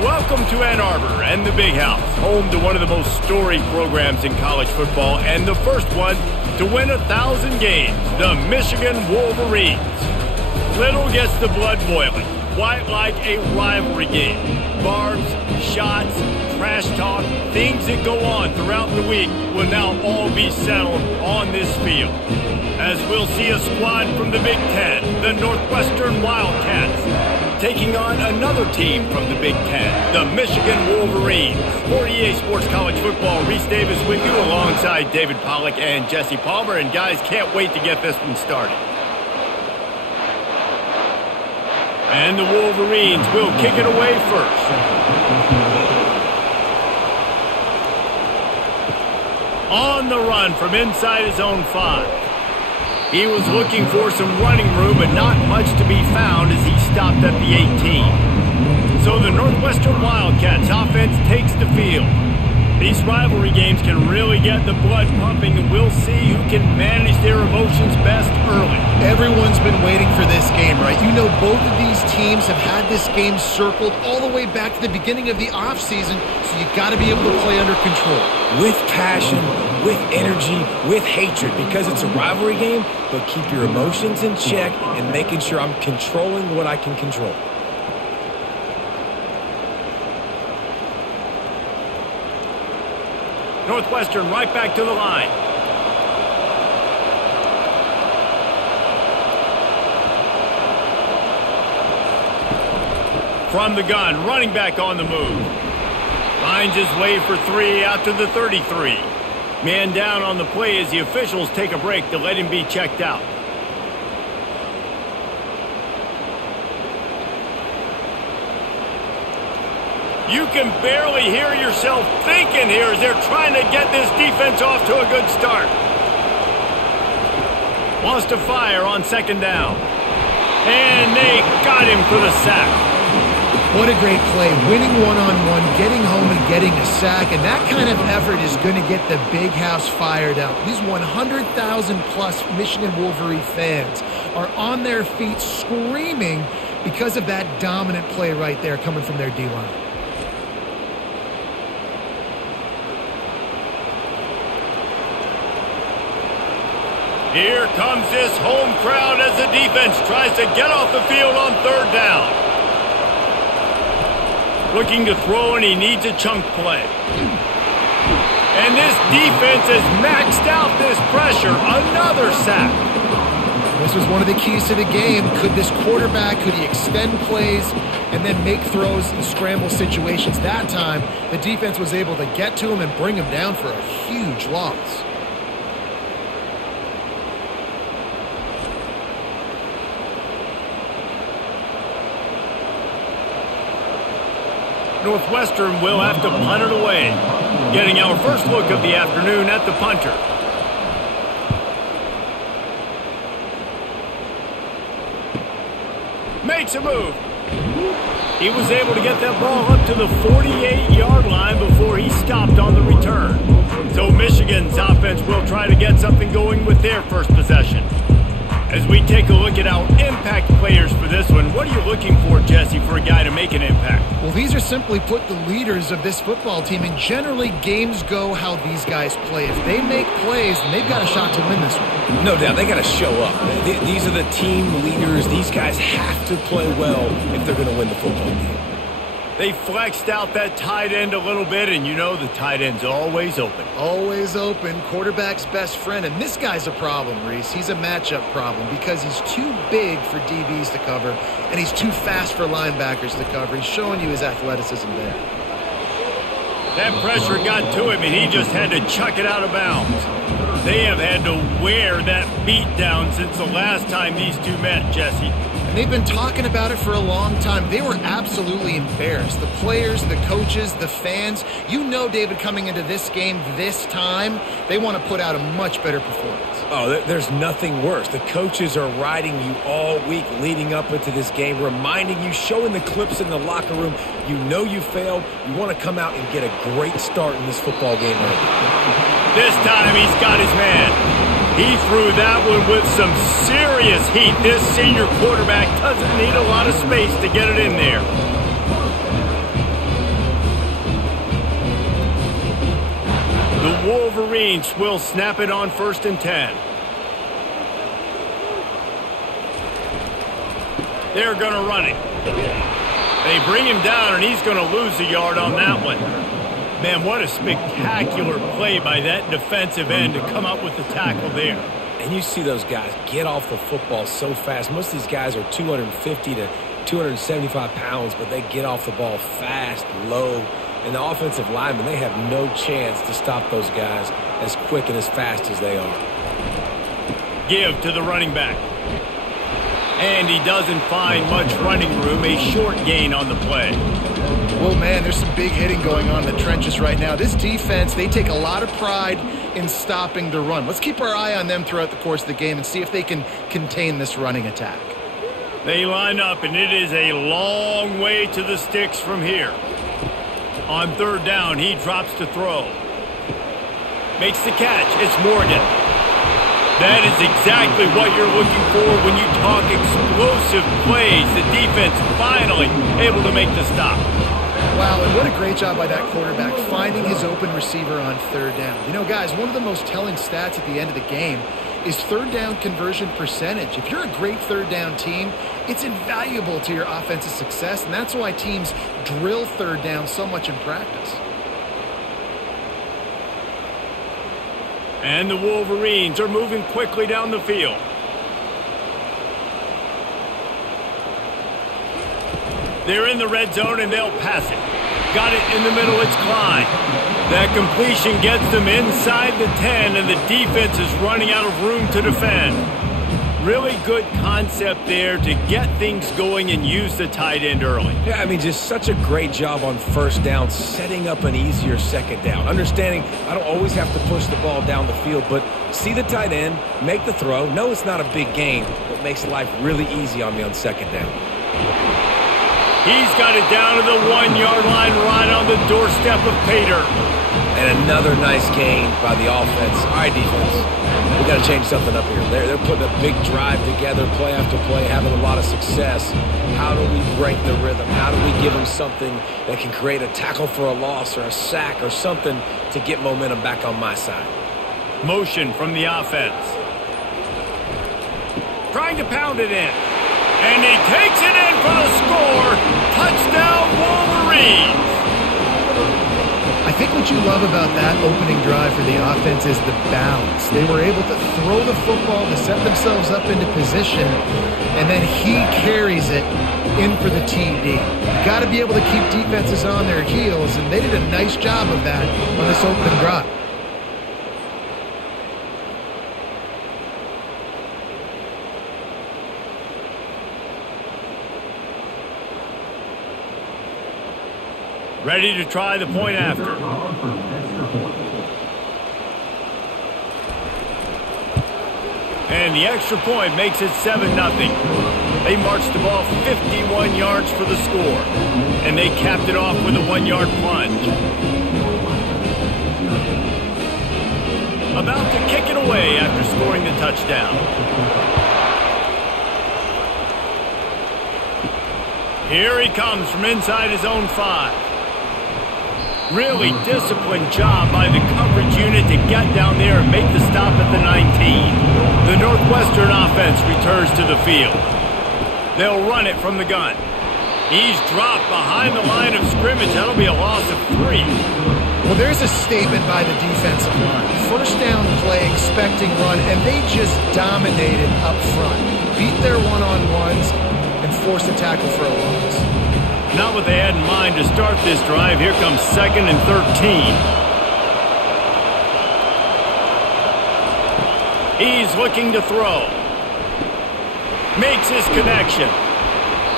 Welcome to Ann Arbor and the Big House, home to one of the most storied programs in college football and the first one to win 1,000 games, the Michigan Wolverines. Little gets the blood boiling, quite like a rivalry game. Barbs, shots, trash talk, things that go on throughout the week will now all be settled on this field. As we'll see a squad from the Big Ten, the Northwestern Wildcats, taking on another team from the Big Ten, the Michigan Wolverines. For EA Sports College Football, Reese Davis with you alongside David Pollack and Jesse Palmer. And guys, can't wait to get this one started. And the Wolverines will kick it away first. On the run from inside his own 5. He was looking for some running room, but not much to be found as he stopped at the 18. So the Northwestern Wildcats offense takes the field. These rivalry games can really get the blood pumping, and we'll see who can manage their emotions best early. Everyone's been waiting for this game, right? You know, both of these teams have had this game circled all the way back to the beginning of the offseason, so you got to be able to play under control. With passion, with energy, with hatred, because it's a rivalry game, but keep your emotions in check and making sure I'm controlling what I can control. Northwestern right back to the line. From the gun, running back on the move. Finds his way for 3 out to the 33. Man down on the play as the officials take a break to let him be checked out. You can barely hear yourself thinking here as they're trying to get this defense off to a good start. Wants to fire on second down. And they got him for the sack. What a great play, winning one-on-one, getting home and getting a sack, and that kind of effort is going to get the Big House fired up. These 100,000-plus Michigan Wolverine fans are on their feet screaming because of that dominant play right there coming from their D-line. Here comes this home crowd as the defense tries to get off the field on third down. Looking to throw, and he needs a chunk play. And this defense has maxed out this pressure. Another sack. This was one of the keys to the game. Could this quarterback, could he extend plays and then make throws in scramble situations? That time, the defense was able to get to him and bring him down for a huge loss. Northwestern will have to punt it away. Getting our first look of the afternoon at the punter. Makes a move. He was able to get that ball up to the 48-yard line before he stopped on the return. So Michigan's offense will try to get something going with their first possession. As we take a look at our impact players for this one, what are you looking for, Jesse, for a guy to make an impact? Well, these are simply put the leaders of this football team, and generally games go how these guys play. If they make plays, then they've got a shot to win this one. No doubt, they got to show up. These are the team leaders. These guys have to play well if they're going to win the football game. They flexed out that tight end a little bit, and you know the tight end's always open. Always open, quarterback's best friend, and this guy's a problem, Reese. He's a matchup problem because he's too big for DBs to cover, and he's too fast for linebackers to cover. He's showing you his athleticism there. That pressure got to him, and he just had to chuck it out of bounds. They have had to wear that beat down since the last time these two met, Jesse. They've been talking about it for a long time. They were absolutely embarrassed. The players, the coaches, the fans. You know, David, coming into this game this time, they want to put out a much better performance. Oh, there's nothing worse. The coaches are riding you all week leading up into this game, reminding you, showing the clips in the locker room. You know you failed. You want to come out and get a great start in this football game early. This time he's got his man. He threw that one with some serious heat. This senior quarterback doesn't need a lot of space to get it in there. Wolverines will snap it on 1st and 10. They're going to run it. They bring him down, and he's going to lose a yard on that one. Man, what a spectacular play by that defensive end to come up with the tackle there. And you see those guys get off the football so fast. Most of these guys are 250 to 275 pounds, but they get off the ball fast, low. And the offensive linemen, they have no chance to stop those guys as quick and as fast as they are. Give to the running back. And he doesn't find much running room. A short gain on the play. Well, man, there's some big hitting going on in the trenches right now. This defense, they take a lot of pride in stopping the run. Let's keep our eye on them throughout the course of the game and see if they can contain this running attack. They line up, and it is a long way to the sticks from here. On 3rd down, he drops to throw. Makes the catch. It's Morgan. That is exactly what you're looking for when you talk explosive plays. The defense finally able to make the stop. Wow, and what a great job by that quarterback finding his open receiver on 3rd down. You know, guys, one of the most telling stats at the end of the game is 3rd down conversion percentage. If you're a great 3rd down team, it's invaluable to your offensive success, and that's why teams drill 3rd down so much in practice. And the Wolverines are moving quickly down the field. They're in the red zone, and they'll pass it. Got it in the middle. It's Klein. That completion gets them inside the 10, and the defense is running out of room to defend. Really good concept there to get things going and use the tight end early. Yeah, I mean, just such a great job on 1st down, setting up an easier 2nd down. Understanding I don't always have to push the ball down the field, but see the tight end, make the throw. No, it's not a big gain, but makes life really easy on me on 2nd down. He's got it down to the 1-yard line right on the doorstep of Pater. And another nice gain by the offense. All right, defense, we got to change something up here. They're putting a big drive together, play after play, having a lot of success. How do we break the rhythm? How do we give them something that can create a tackle for a loss or a sack or something to get momentum back on my side? Motion from the offense. Trying to pound it in. And he takes it in for the score. Touchdown, Wolverines. I think what you love about that opening drive for the offense is the balance. They were able to throw the football to set themselves up into position, and then he carries it in for the TD. You got to be able to keep defenses on their heels, and they did a nice job of that on this opening drive. Ready to try the point after. And the extra point makes it 7-0. They marched the ball 51 yards for the score. And they capped it off with a 1-yard plunge. About to kick it away after scoring the touchdown. Here he comes from inside his own 5. Really disciplined job by the coverage unit to get down there and make the stop at the 19. The Northwestern offense returns to the field. They'll run it from the gun. He's dropped behind the line of scrimmage. That'll be a loss of 3. Well, there's a statement by the defensive line. 1st down play, expecting run, and they just dominated up front. Beat their one-on-ones and forced a tackle for a loss. Not what they had in mind to start this drive. Here comes 2nd and 13. He's looking to throw. Makes his connection.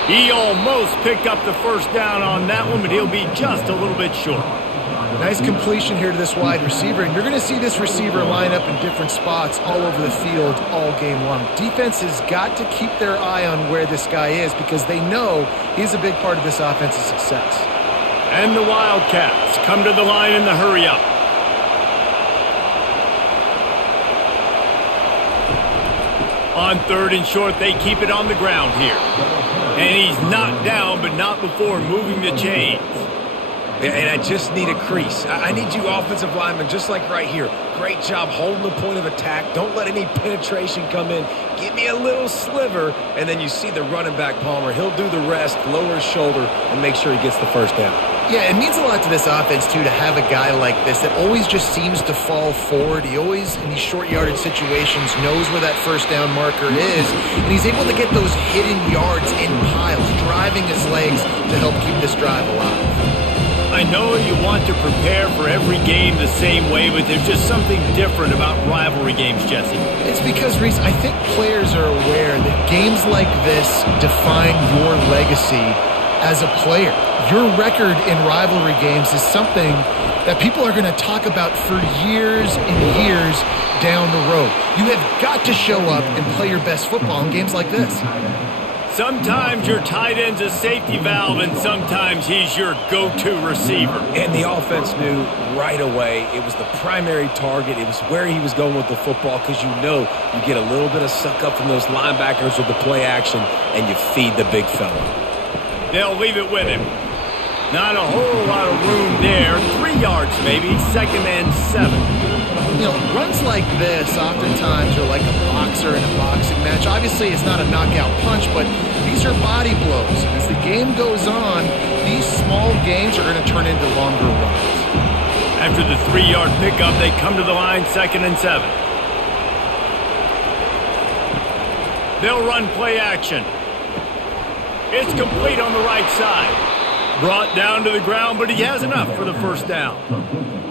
He almost picked up the 1st down on that one, but he'll be just a little bit short. Nice completion here to this wide receiver, and you're going to see this receiver line up in different spots all over the field all game long. Defense has got to keep their eye on where this guy is because they know he's a big part of this offensive success. And the Wildcats come to the line in the hurry-up. On 3rd and short, they keep it on the ground here. And he's knocked down, but not before moving the chains. And I just need a crease. I need you offensive linemen, just like right here. Great job holding the point of attack. Don't let any penetration come in. Give me a little sliver, and then you see the running back, Palmer. He'll do the rest, lower his shoulder, and make sure he gets the first down. Yeah, it means a lot to this offense, too, to have a guy like this that always just seems to fall forward. He always, in these short yardage situations, knows where that first down marker is, and he's able to get those hidden yards in piles, driving his legs to help keep this drive alive. I know you want to prepare for every game the same way, but there's just something different about rivalry games, Jesse. It's because, Reese, I think players are aware that games like this define your legacy as a player. Your record in rivalry games is something that people are going to talk about for years and years down the road. You have got to show up and play your best football in games like this. Sometimes your tight end's a safety valve, and sometimes he's your go-to receiver. And the offense knew right away it was the primary target. It was where he was going with the football, because you know you get a little bit of suck up from those linebackers with the play action, and you feed the big fella. They'll leave it with him. Not a whole lot of room there. 3 yards maybe, 2nd and 7. You know, runs like this oftentimes are like a boxer in a boxing match. Obviously, it's not a knockout punch, but these are body blows. As the game goes on, these small gains are going to turn into longer runs. After the 3-yard pickup, they come to the line, 2nd and 7. They'll run play action. It's complete on the right side. Brought down to the ground, but he has enough for the first down.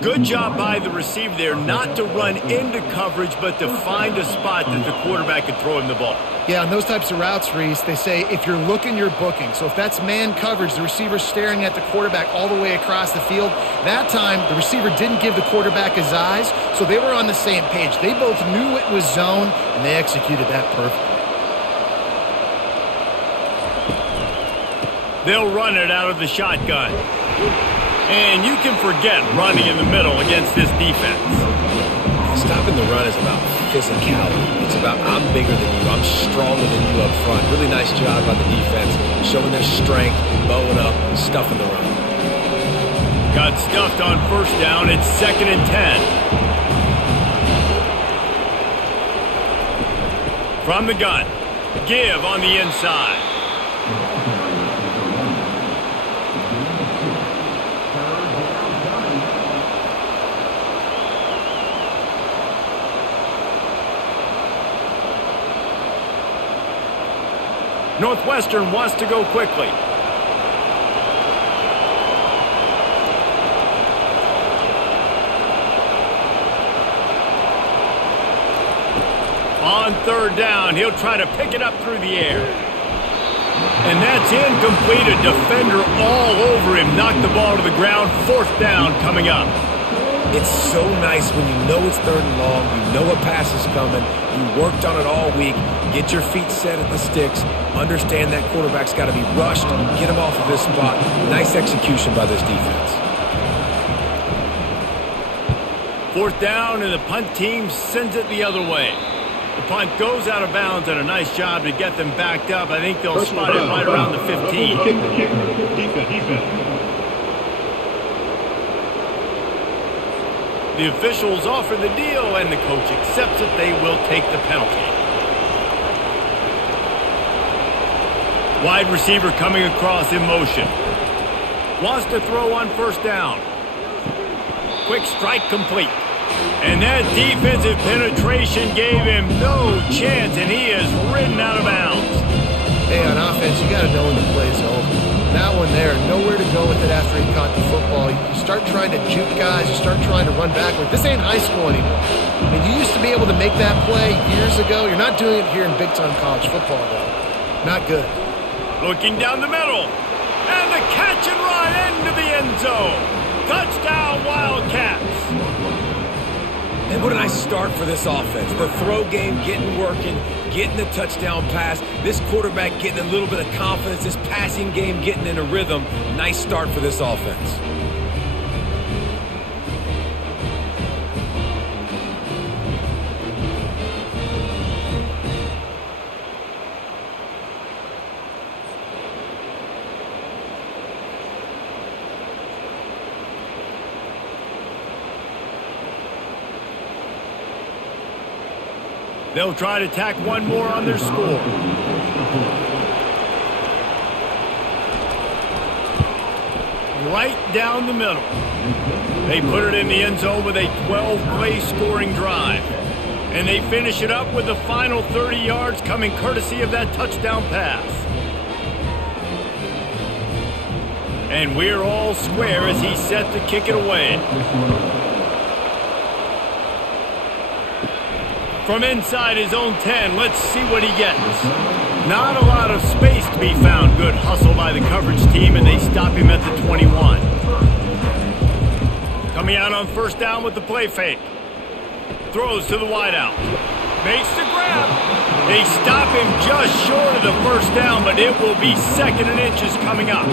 Good job by the receiver there not to run into coverage, but to find a spot that the quarterback could throw him the ball. Yeah, on those types of routes, Reese, they say if you're looking, you're booking. So if that's man coverage, the receiver's staring at the quarterback all the way across the field. That time, the receiver didn't give the quarterback his eyes, so they were on the same page. They both knew it was zone, and they executed that perfectly. They'll run it out of the shotgun. And you can forget running in the middle against this defense. Stopping the run is about physicality. It's about I'm bigger than you. I'm stronger than you up front. Really nice job by the defense, showing their strength, bowing up, stuffing the run. Got stuffed on first down. It's 2nd and 10. From the gun. Give on the inside. Northwestern wants to go quickly. On 3rd down, he'll try to pick it up through the air. And that's incomplete. A defender all over him. Knocked the ball to the ground. 4th down coming up. It's so nice when you know it's 3rd and long, you know a pass is coming, you worked on it all week, get your feet set at the sticks, understand that quarterback's got to be rushed, get him off of this spot. Nice execution by this defense. 4th down, and the punt team sends it the other way. The punt goes out of bounds, and a nice job to get them backed up. I think they'll spot it right around the 15. Defense. The officials offer the deal, and the coach accepts it. They will take the penalty. Wide receiver coming across in motion. Wants to throw on 1st down. Quick strike complete. And that defensive penetration gave him no chance, and he is ridden out of bounds. Hey, on offense, you got to know when the play's over. That one there, nowhere to go with it after he caught the football. You start trying to juke guys, you start trying to run backward. This ain't high school anymore. I mean, you used to be able to make that play years ago. You're not doing it here in big-time college football, though. Not good. Looking down the middle. And the catch and run into the end zone. Touchdown, Wildcats. And what a nice start for this offense. The throw game getting working, getting the touchdown pass. This quarterback getting a little bit of confidence. This passing game getting in a rhythm. Nice start for this offense. They'll try to tack one more on their score. Right down the middle. They put it in the end zone with a 12-play scoring drive. And they finish it up with the final 30 yards coming courtesy of that touchdown pass. And we're all square as he's set to kick it away. From inside his own 10, let's see what he gets. Not a lot of space to be found. Good hustle by the coverage team, and they stop him at the 21. Coming out on first down with the play fake. Throws to the wideout. Makes the grab. They stop him just short of the first down, but it will be 2nd and inches coming up.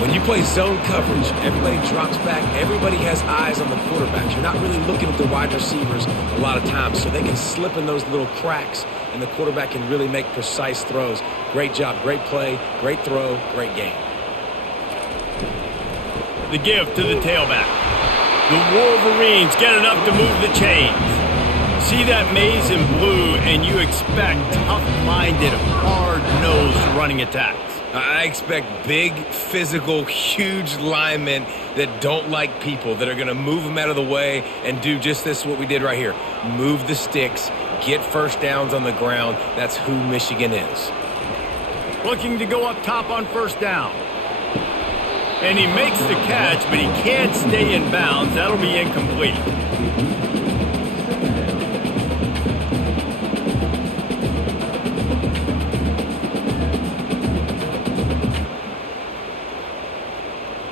When you play zone coverage, everybody drops back. Everybody has eyes on the quarterback. You're not really looking at the wide receivers a lot of times, so they can slip in those little cracks, and the quarterback can really make precise throws. Great job, great play, great throw, great game. The give to the tailback. The Wolverines get enough to move the chains. See that maze in blue, and you expect tough-minded, hard-nosed running attacks. I expect big, physical, huge linemen that don't like people, that are going to move them out of the way and do just this, what we did right here. Move the sticks, get first downs on the ground. That's who Michigan is. Looking to go up top on first down. And he makes the catch, but he can't stay in bounds. That'll be incomplete.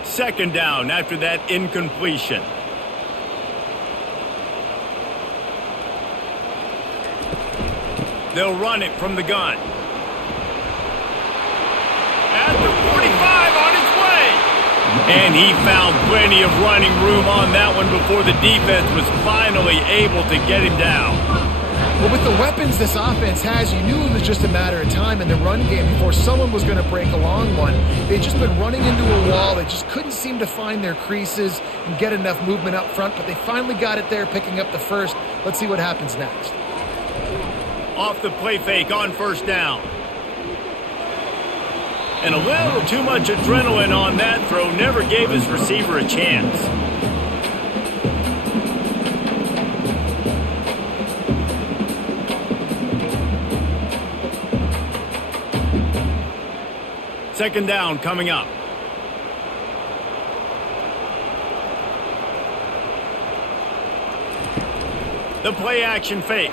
Second down after that incompletion. They'll run it from the gun. At the 45 on its way. And he found plenty of running room on that one before the defense was finally able to get him down. Well, with the weapons this offense has, you knew it was just a matter of time in the run game before someone was going to break a long one. They'd just been running into a wall. They just couldn't seem to find their creases and get enough movement up front, but they finally got it there, picking up the first. Let's see what happens next. Off the play fake on first down. And a little too much adrenaline on that throw. Never gave his receiver a chance. Second down coming up. The play action fake.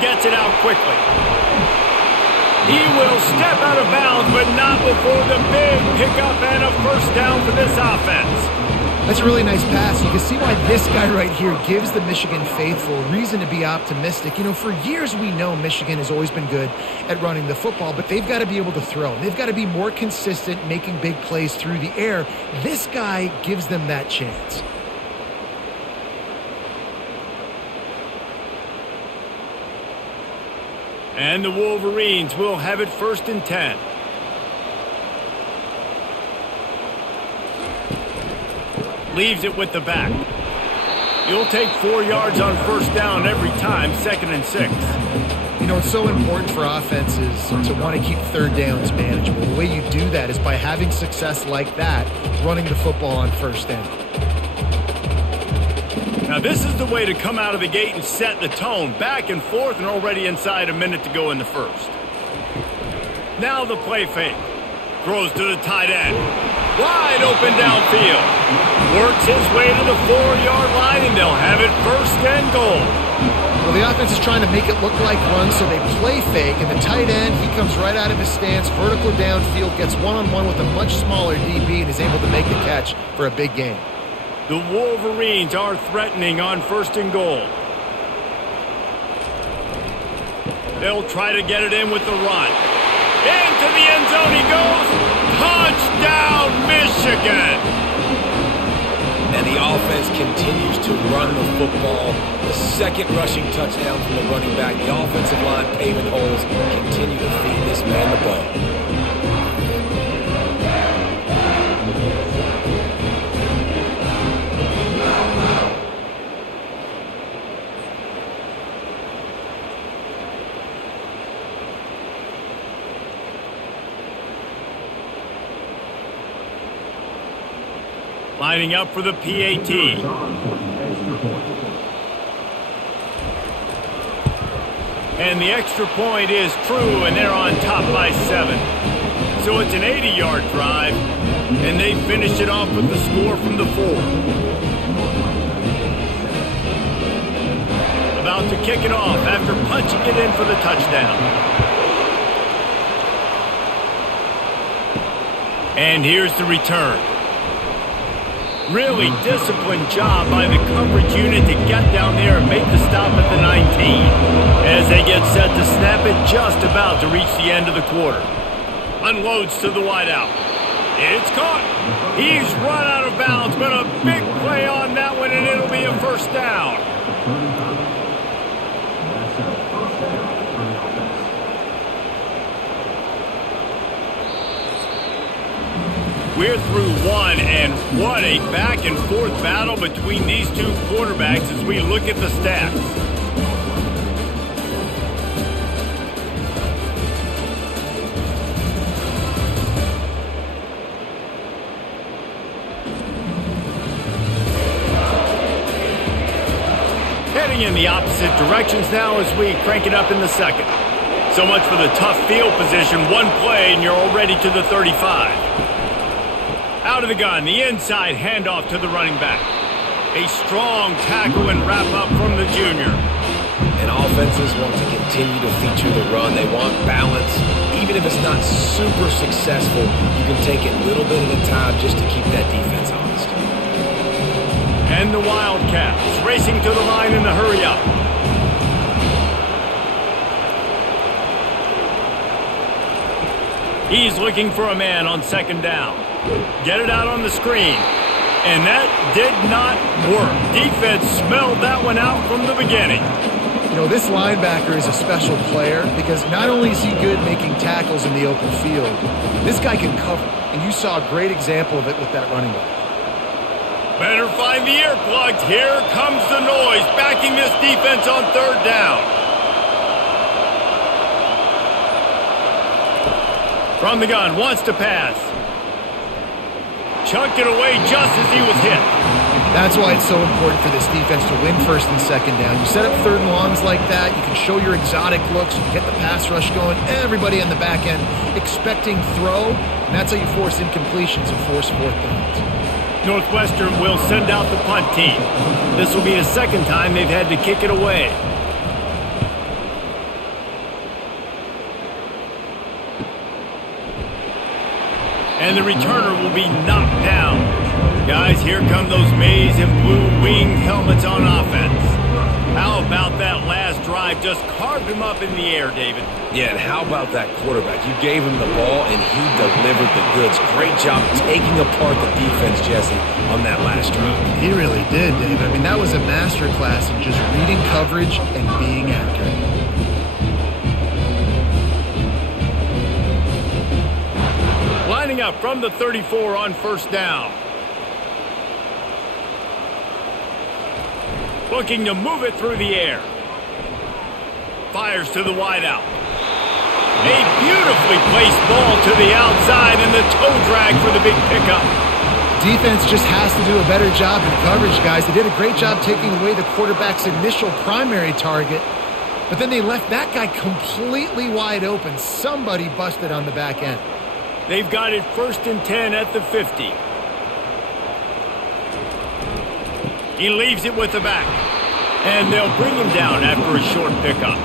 Gets it out quickly. He will step out of bounds, but not before the big pickup and a first down for this offense. That's a really nice pass. You can see why this guy right here gives the Michigan faithful reason to be optimistic. You know, for years we know Michigan has always been good at running the football, but they've got to be able to throw. They've got to be more consistent making big plays through the air. This guy gives them that chance. And the Wolverines will have it 1st and 10. Leaves it with the back. You'll take 4 yards on first down every time, 2nd and 6. You know, it's so important for offenses to want to keep third downs manageable. The way you do that is by having success like that, running the football on first down. Now this is the way to come out of the gate and set the tone. Back and forth and already inside a minute to go in the first. Now the play fake. Throws to the tight end. Wide open downfield. Works his way to the 4-yard line, and they'll have it 1st and goal. Well, the offense is trying to make it look like runs, so they play fake, and the tight end, he comes right out of his stance, vertical downfield, gets one-on-one with a much smaller DB, and is able to make the catch for a big gain. The Wolverines are threatening on 1st and goal. They'll try to get it in with the run. Into the end zone he goes. Touchdown, Michigan! And the offense continues to run the football. The 2nd rushing touchdown from the running back. The offensive line paving holes. Continue to feed this man the ball. Lining up for the PAT. And the extra point is true, and they're on top by 7. So it's an 80-yard drive, and they finish it off with the score from the 4. About to kick it off after punching it in for the touchdown. And here's the return. Really disciplined job by the coverage unit to get down there and make the stop at the 19. As they get set to snap it, just about to reach the end of the quarter. Unloads to the wideout. It's caught. He's run out of bounds, but a big play on that one, and it'll be a first down. We're through one, and what a back-and-forth battle between these two quarterbacks as we look at the stats. Heading in the opposite directions now as we crank it up in the second. So much for the tough field position. One play, and you're already to the 35. Out of the gun, the inside handoff to the running back. A strong tackle and wrap up from the junior. And offenses want to continue to feature the run. They want balance. Even if it's not super successful, you can take it a little bit at a time just to keep that defense honest. And the Wildcats racing to the line in the hurry up. He's looking for a man on second down. Get it out on the screen. And that did not work. Defense smelled that one out from the beginning. You know, this linebacker is a special player because not only is he good making tackles in the open field, this guy can cover. And you saw a great example of it with that running back. Better find the earplugs. Here comes the noise, backing this defense on third down. From the gun, wants to pass. Chucked it away just as he was hit. That's why it's so important for this defense to win first and second down. You set up third and longs like that, you can show your exotic looks, you get the pass rush going, everybody on the back end expecting throw, and that's how you force incompletions and force fourth downs. Northwestern will send out the punt team. This will be the second time they've had to kick it away. And the returner will be knocked down. Guys, here come those maize and blue winged helmets on offense. How about that last drive? Just carved him up in the air, David. Yeah, and how about that quarterback? You gave him the ball, and he delivered the goods. Great job taking apart the defense, Jesse, on that last drive. He really did, David. I mean, that was a masterclass in just reading coverage and being accurate. Lining up from the 34 on first down. Looking to move it through the air. Fires to the wideout. A beautifully placed ball to the outside and the toe drag for the big pickup. Defense just has to do a better job in coverage, guys. They did a great job taking away the quarterback's initial primary target, but then they left that guy completely wide open. Somebody busted on the back end. They've got it 1st and 10 at the 50. He leaves it with the back. And they'll bring him down after a short pickup.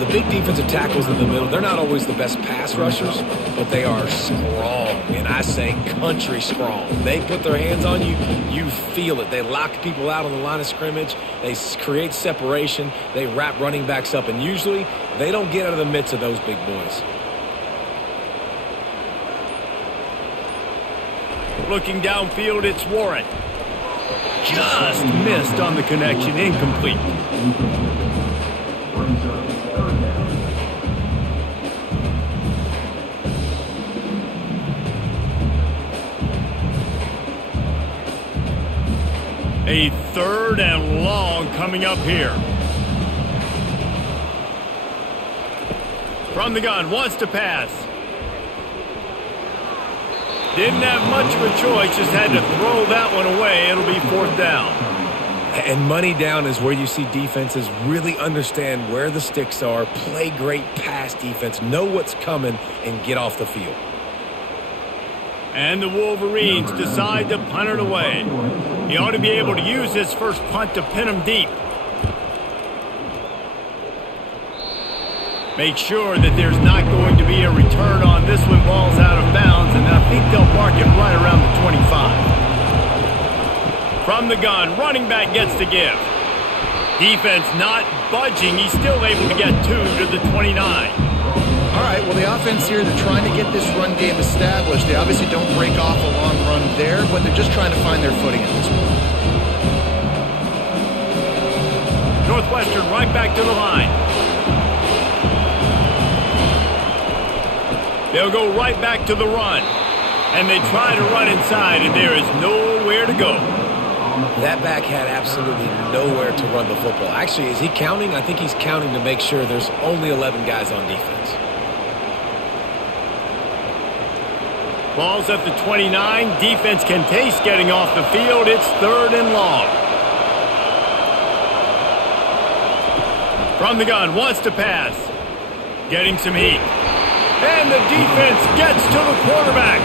The big defensive tackles in the middle, they're not always the best pass rushers, but they are strong, and I say country strong. They put their hands on you, you feel it. They lock people out on the line of scrimmage. They create separation. They wrap running backs up, and usually they don't get out of the midst of those big boys. Looking downfield, it's Warren. Just missed on the connection, incomplete. A 3rd and long coming up here. From the gun, wants to pass. Didn't have much of a choice, just had to throw that one away. It'll be 4th down. And money down is where you see defenses really understand where the sticks are, play great pass defense, know what's coming, and get off the field. And the Wolverines decide to punt it away. He ought to be able to use this first punt to pin him deep. Make sure that there's not going to be a return on this one. Ball's out of bounds, and I think they'll mark it right around the 25. From the gun, running back gets to give. Defense not budging. He's still able to get 2 to the 29. All right, well, the offense here, they're trying to get this run game established. They obviously don't break off a long run there, but they're just trying to find their footing at this point. Northwestern right back to the line. They'll go right back to the run. And they try to run inside, and there is nowhere to go. That back had absolutely nowhere to run the football. Actually, is he counting? I think he's counting to make sure there's only 11 guys on defense. Ball's at the 29. Defense can taste getting off the field. It's 3rd and long. From the gun, wants to pass. Getting some heat. And the defense gets to the quarterback.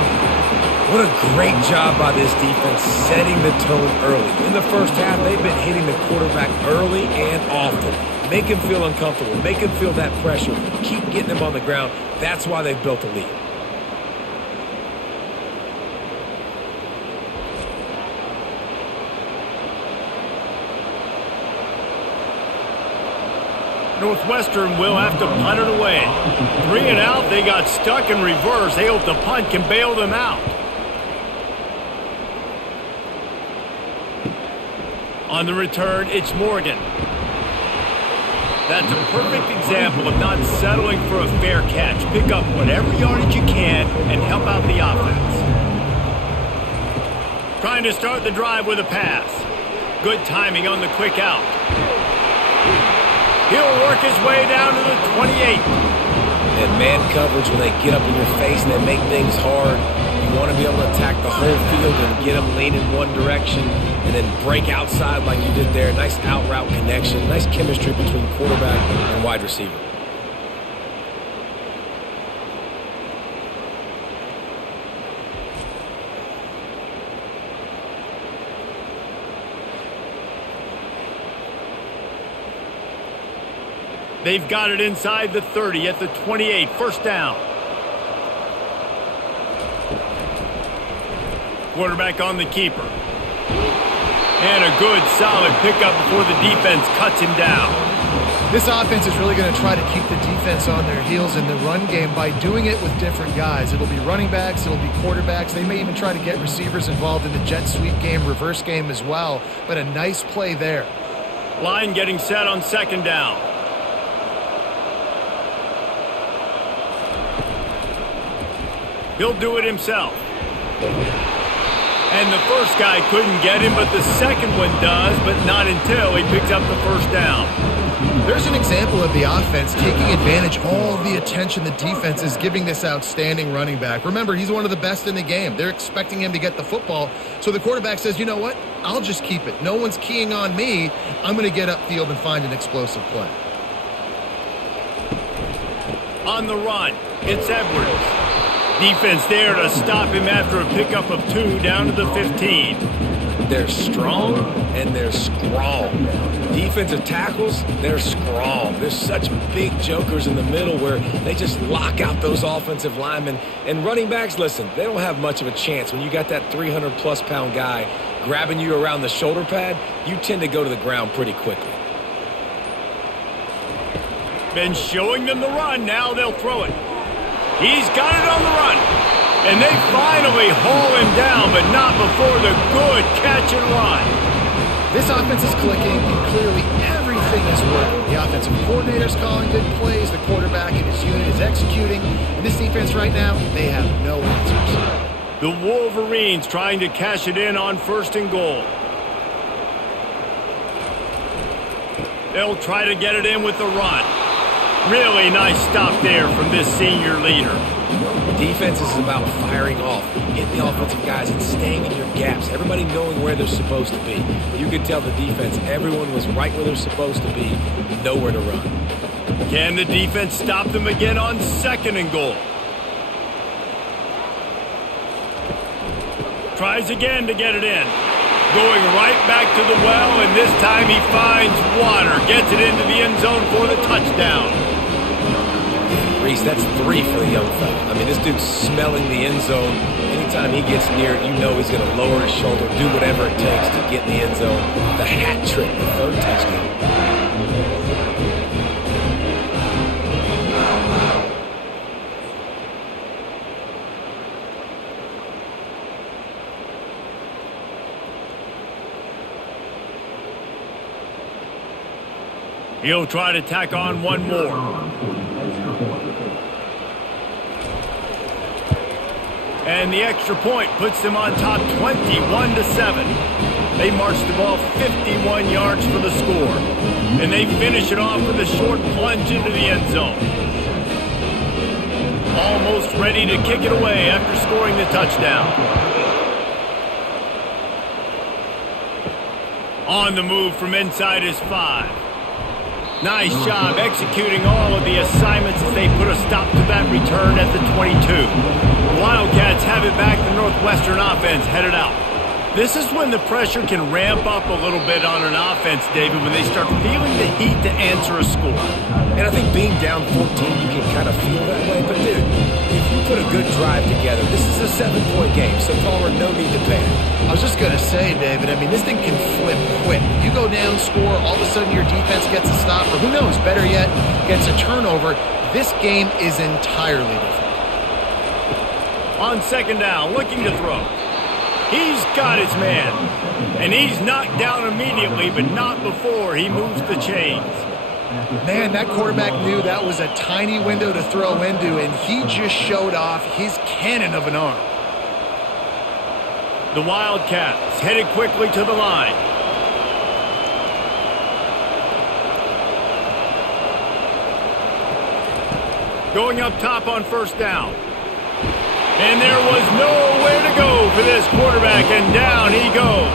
What a great job by this defense setting the tone early. In the first half, they've been hitting the quarterback early and often. Make him feel uncomfortable. Make him feel that pressure. Keep getting him on the ground. That's why they've built a lead. Northwestern will have to punt it away. 3 and out, they got stuck in reverse. They hope the punt can bail them out. On the return, it's Morgan. That's a perfect example of not settling for a fair catch. Pick up whatever yardage you can and help out the offense. Trying to start the drive with a pass. Good timing on the quick out. He'll work his way down to the 28. And man coverage, when they get up in your face and they make things hard, you want to be able to attack the whole field and get them leaning one direction and then break outside like you did there. Nice out route connection, nice chemistry between quarterback and wide receiver. They've got it inside the 30 at the 28. 1st down. Quarterback on the keeper. And a good, solid pickup before the defense cuts him down. This offense is really going to try to keep the defense on their heels in the run game by doing it with different guys. It'll be running backs. It'll be quarterbacks. They may even try to get receivers involved in the jet sweep game, reverse game as well. But a nice play there. Line getting set on 2nd down. He'll do it himself. And the first guy couldn't get him, but the second one does, but not until he picks up the 1st down. There's an example of the offense taking advantage of all the attention the defense is giving this outstanding running back. Remember, he's one of the best in the game. They're expecting him to get the football. So the quarterback says, you know what? I'll just keep it. No one's keying on me. I'm going to get upfield and find an explosive play. On the run, it's Edwards. Defense there to stop him after a pickup of 2 down to the 15. They're strong and they're strong. Defensive tackles, they're strong. There's such big jokers in the middle where they just lock out those offensive linemen. And running backs, listen, they don't have much of a chance. When you got that 300-plus pound guy grabbing you around the shoulder pad, you tend to go to the ground pretty quickly. Been showing them the run. Now they'll throw it. He's got it on the run. And they finally haul him down, but not before the good catch and run. This offense is clicking, and clearly everything is working. The offensive coordinator's calling good plays. The quarterback and his unit is executing. And this defense right now, they have no answers. The Wolverines trying to cash it in on 1st and goal. They'll try to get it in with the run. Really nice stop there from this senior leader. Defense is about firing off, hitting the offensive guys and staying in your gaps. Everybody knowing where they're supposed to be. You could tell the defense, everyone was right where they're supposed to be, nowhere to run. Can the defense stop them again on 2nd and goal? Tries again to get it in. Going right back to the well, and this time he finds water. Gets it into the end zone for the touchdown. Reese, that's 3 for the young fella. I mean, this dude's smelling the end zone. Anytime he gets near it, you know he's going to lower his shoulder, do whatever it takes to get in the end zone. The hat trick, the 3rd touchdown. He'll try to tack on one more. And the extra point puts them on top 21-7. They march the ball 51 yards for the score. And they finish it off with a short plunge into the end zone. Almost ready to kick it away after scoring the touchdown. On the move from inside his 5. Nice job executing all of the assignments as they put a stop to that return at the 22. The Wildcats have it back. The Northwestern offense headed out. This is when the pressure can ramp up a little bit on an offense, David, when they start feeling the heat to answer a score. And I think being down 14, you can kind of feel that way. But, dude, if you put a good drive together, this is a 7-point game, so Palmer, no need to panic. I was just going to say, David, I mean, this thing can flip quick. You go down, score, all of a sudden your defense gets a stop, or who knows, better yet, gets a turnover. This game is entirely different. On 2nd down, looking to throw. He's got his man. And he's knocked down immediately, but not before he moves the chains. Man, that quarterback knew that was a tiny window to throw into, and he just showed off his cannon of an arm. The Wildcats headed quickly to the line. Going up top on 1st down. And there was nowhere to go for this quarterback, and down he goes.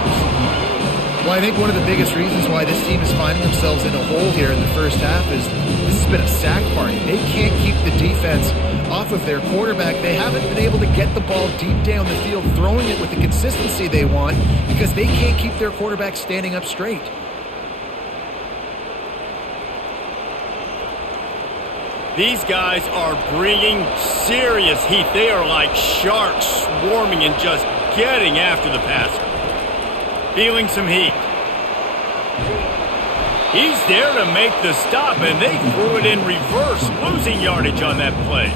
Well, I think one of the biggest reasons why this team is finding themselves in a hole here in the first half is this has been a sack party. They can't keep the defense off of their quarterback. They haven't been able to get the ball deep down the field, throwing it with the consistency they want, because they can't keep their quarterback standing up straight. These guys are bringing serious heat. They are like sharks swarming and just getting after the passer. Feeling some heat. He's there to make the stop, and they threw it in reverse, losing yardage on that play.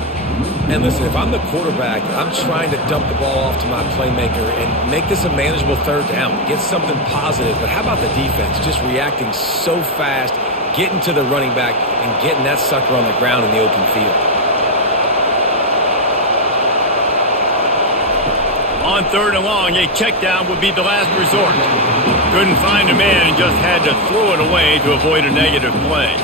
And listen, if I'm the quarterback, I'm trying to dump the ball off to my playmaker and make this a manageable 3rd down, get something positive. But how about the defense just reacting so fast, getting to the running back, and getting that sucker on the ground in the open field? On 3rd and long, a check down would be the last resort. Couldn't find a man and just had to throw it away to avoid a negative play.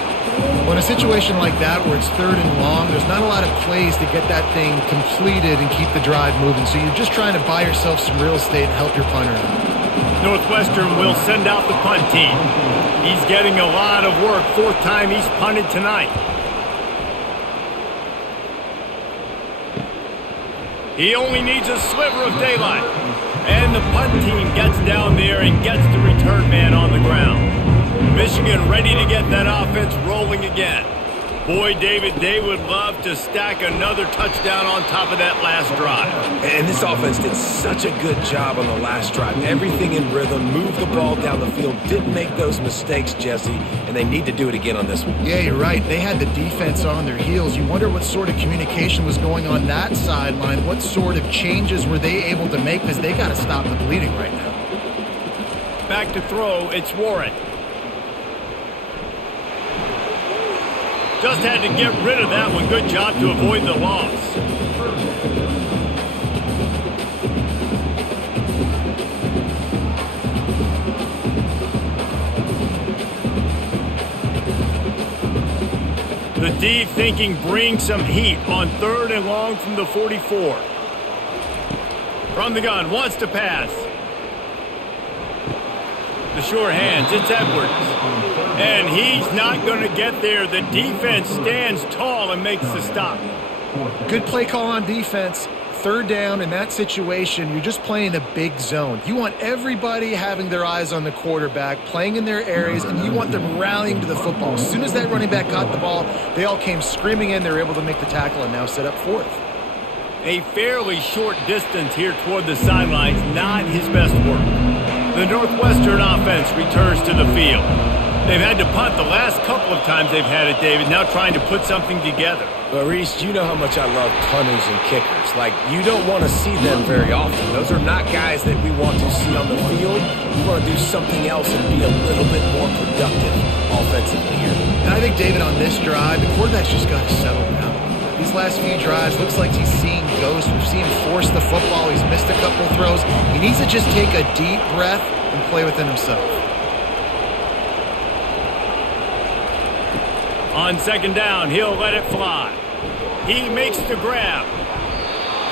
Well, in a situation like that where it's 3rd and long, there's not a lot of plays to get that thing completed and keep the drive moving. So you're just trying to buy yourself some real estate and help your punter out. Northwestern will send out the punt team. He's getting a lot of work. 4th time he's punted tonight. He only needs a sliver of daylight. And the punt team gets down there and gets the return man on the ground. Michigan ready to get that offense rolling again. Boy, David, they would love to stack another touchdown on top of that last drive. And this offense did such a good job on the last drive. Everything in rhythm, moved the ball down the field, didn't make those mistakes, Jesse, and they need to do it again on this one. Yeah, you're right. They had the defense on their heels. You wonder what sort of communication was going on that sideline. What sort of changes were they able to make, because they got to stop the bleeding right now. Back to throw, it's Warren. Just had to get rid of that one. Good job to avoid the loss. The D thinking bring some heat on 3rd and long from the 44. From the gun, wants to pass. The sure hands, it's Edwards. And he's not going to get there. The defense stands tall and makes the stop. Good play call on defense. 3rd down in that situation, you're just playing a big zone. You want everybody having their eyes on the quarterback, playing in their areas, and you want them rallying to the football. As soon as that running back got the ball, they all came screaming in. They were able to make the tackle and now set up 4th. A fairly short distance here toward the sidelines, not his best work. The Northwestern offense returns to the field. They've had to punt the last couple of times they've had it, David, now trying to put something together. But, Reese, you know how much I love punters and kickers. Like, you don't want to see them very often. Those are not guys that we want to see on the field. We want to do something else and be a little bit more productive offensively here. And I think, David, on this drive, the quarterback's just got to settle down. These last few drives, looks like he's seeing ghosts. We've seen him force the football. He's missed a couple throws. He needs to just take a deep breath and play within himself. On 2nd down, he'll let it fly. He makes the grab.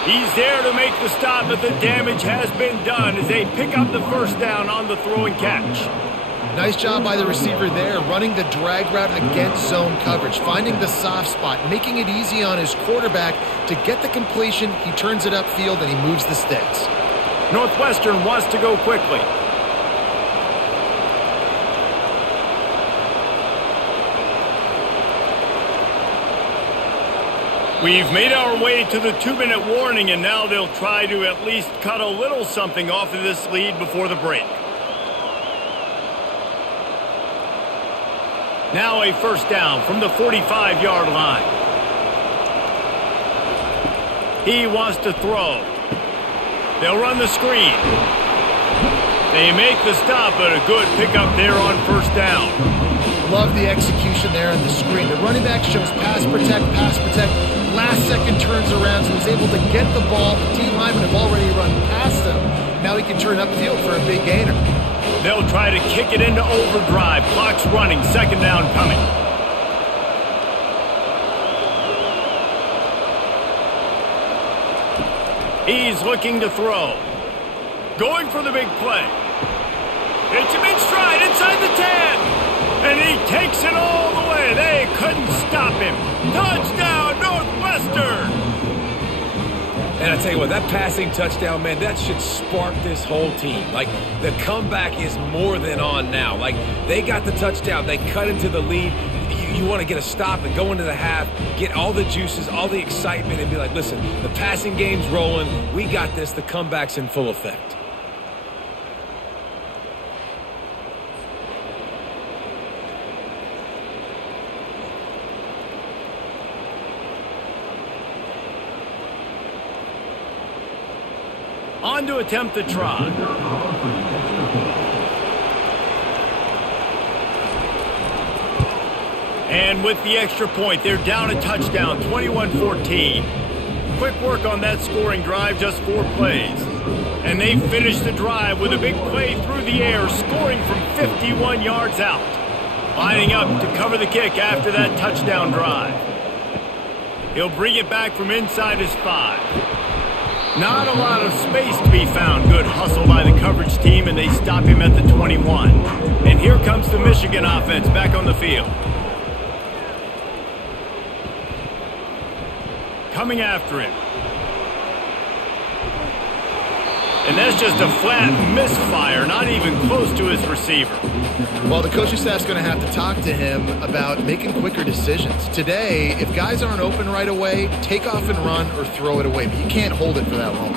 He's there to make the stop, but the damage has been done as they pick up the 1st down on the throw and catch. Nice job by the receiver there, running the drag route against zone coverage, finding the soft spot, making it easy on his quarterback to get the completion. He turns it upfield and he moves the sticks. Northwestern wants to go quickly. We've made our way to the 2-minute warning, and now they'll try to at least cut a little something off of this lead before the break. Now a 1st down from the 45-yard line. He wants to throw. They'll run the screen. They make the stop, but a good pickup there on 1st down. Love the execution there on the screen. The running back shows pass protect, pass protect. Last second turns around, so he's able to get the ball. The D linemen have already run past him. Now he can turn upfield for a big gainer. They'll try to kick it into overdrive. Clock's running. 2nd down coming. He's looking to throw. Going for the big play. It's him in stride inside the 10. And he takes it all the way. They couldn't stop him. Touchdown, Northwestern! And I tell you what, that passing touchdown, man, that should spark this whole team. Like, the comeback is more than on now. Like, they got the touchdown. They cut into the lead. You want to get a stop and go into the half, get all the juices, all the excitement, and be like, listen, the passing game's rolling. We got this. The comeback's in full effect. On to attempt the try. And with the extra point, they're down a touchdown, 21-14. Quick work on that scoring drive, just 4 plays. And they finish the drive with a big play through the air, scoring from 51 yards out. Lining up to cover the kick after that touchdown drive. He'll bring it back from inside his 5. Not a lot of space to be found. Good hustle by the coverage team, and they stop him at the 21. And here comes the Michigan offense back on the field. Coming after him. And that's just a flat misfire, not even close to his receiver. Well, the coaching staff's going to have to talk to him about making quicker decisions. Today, if guys aren't open right away, take off and run or throw it away. But you can't hold it for that long.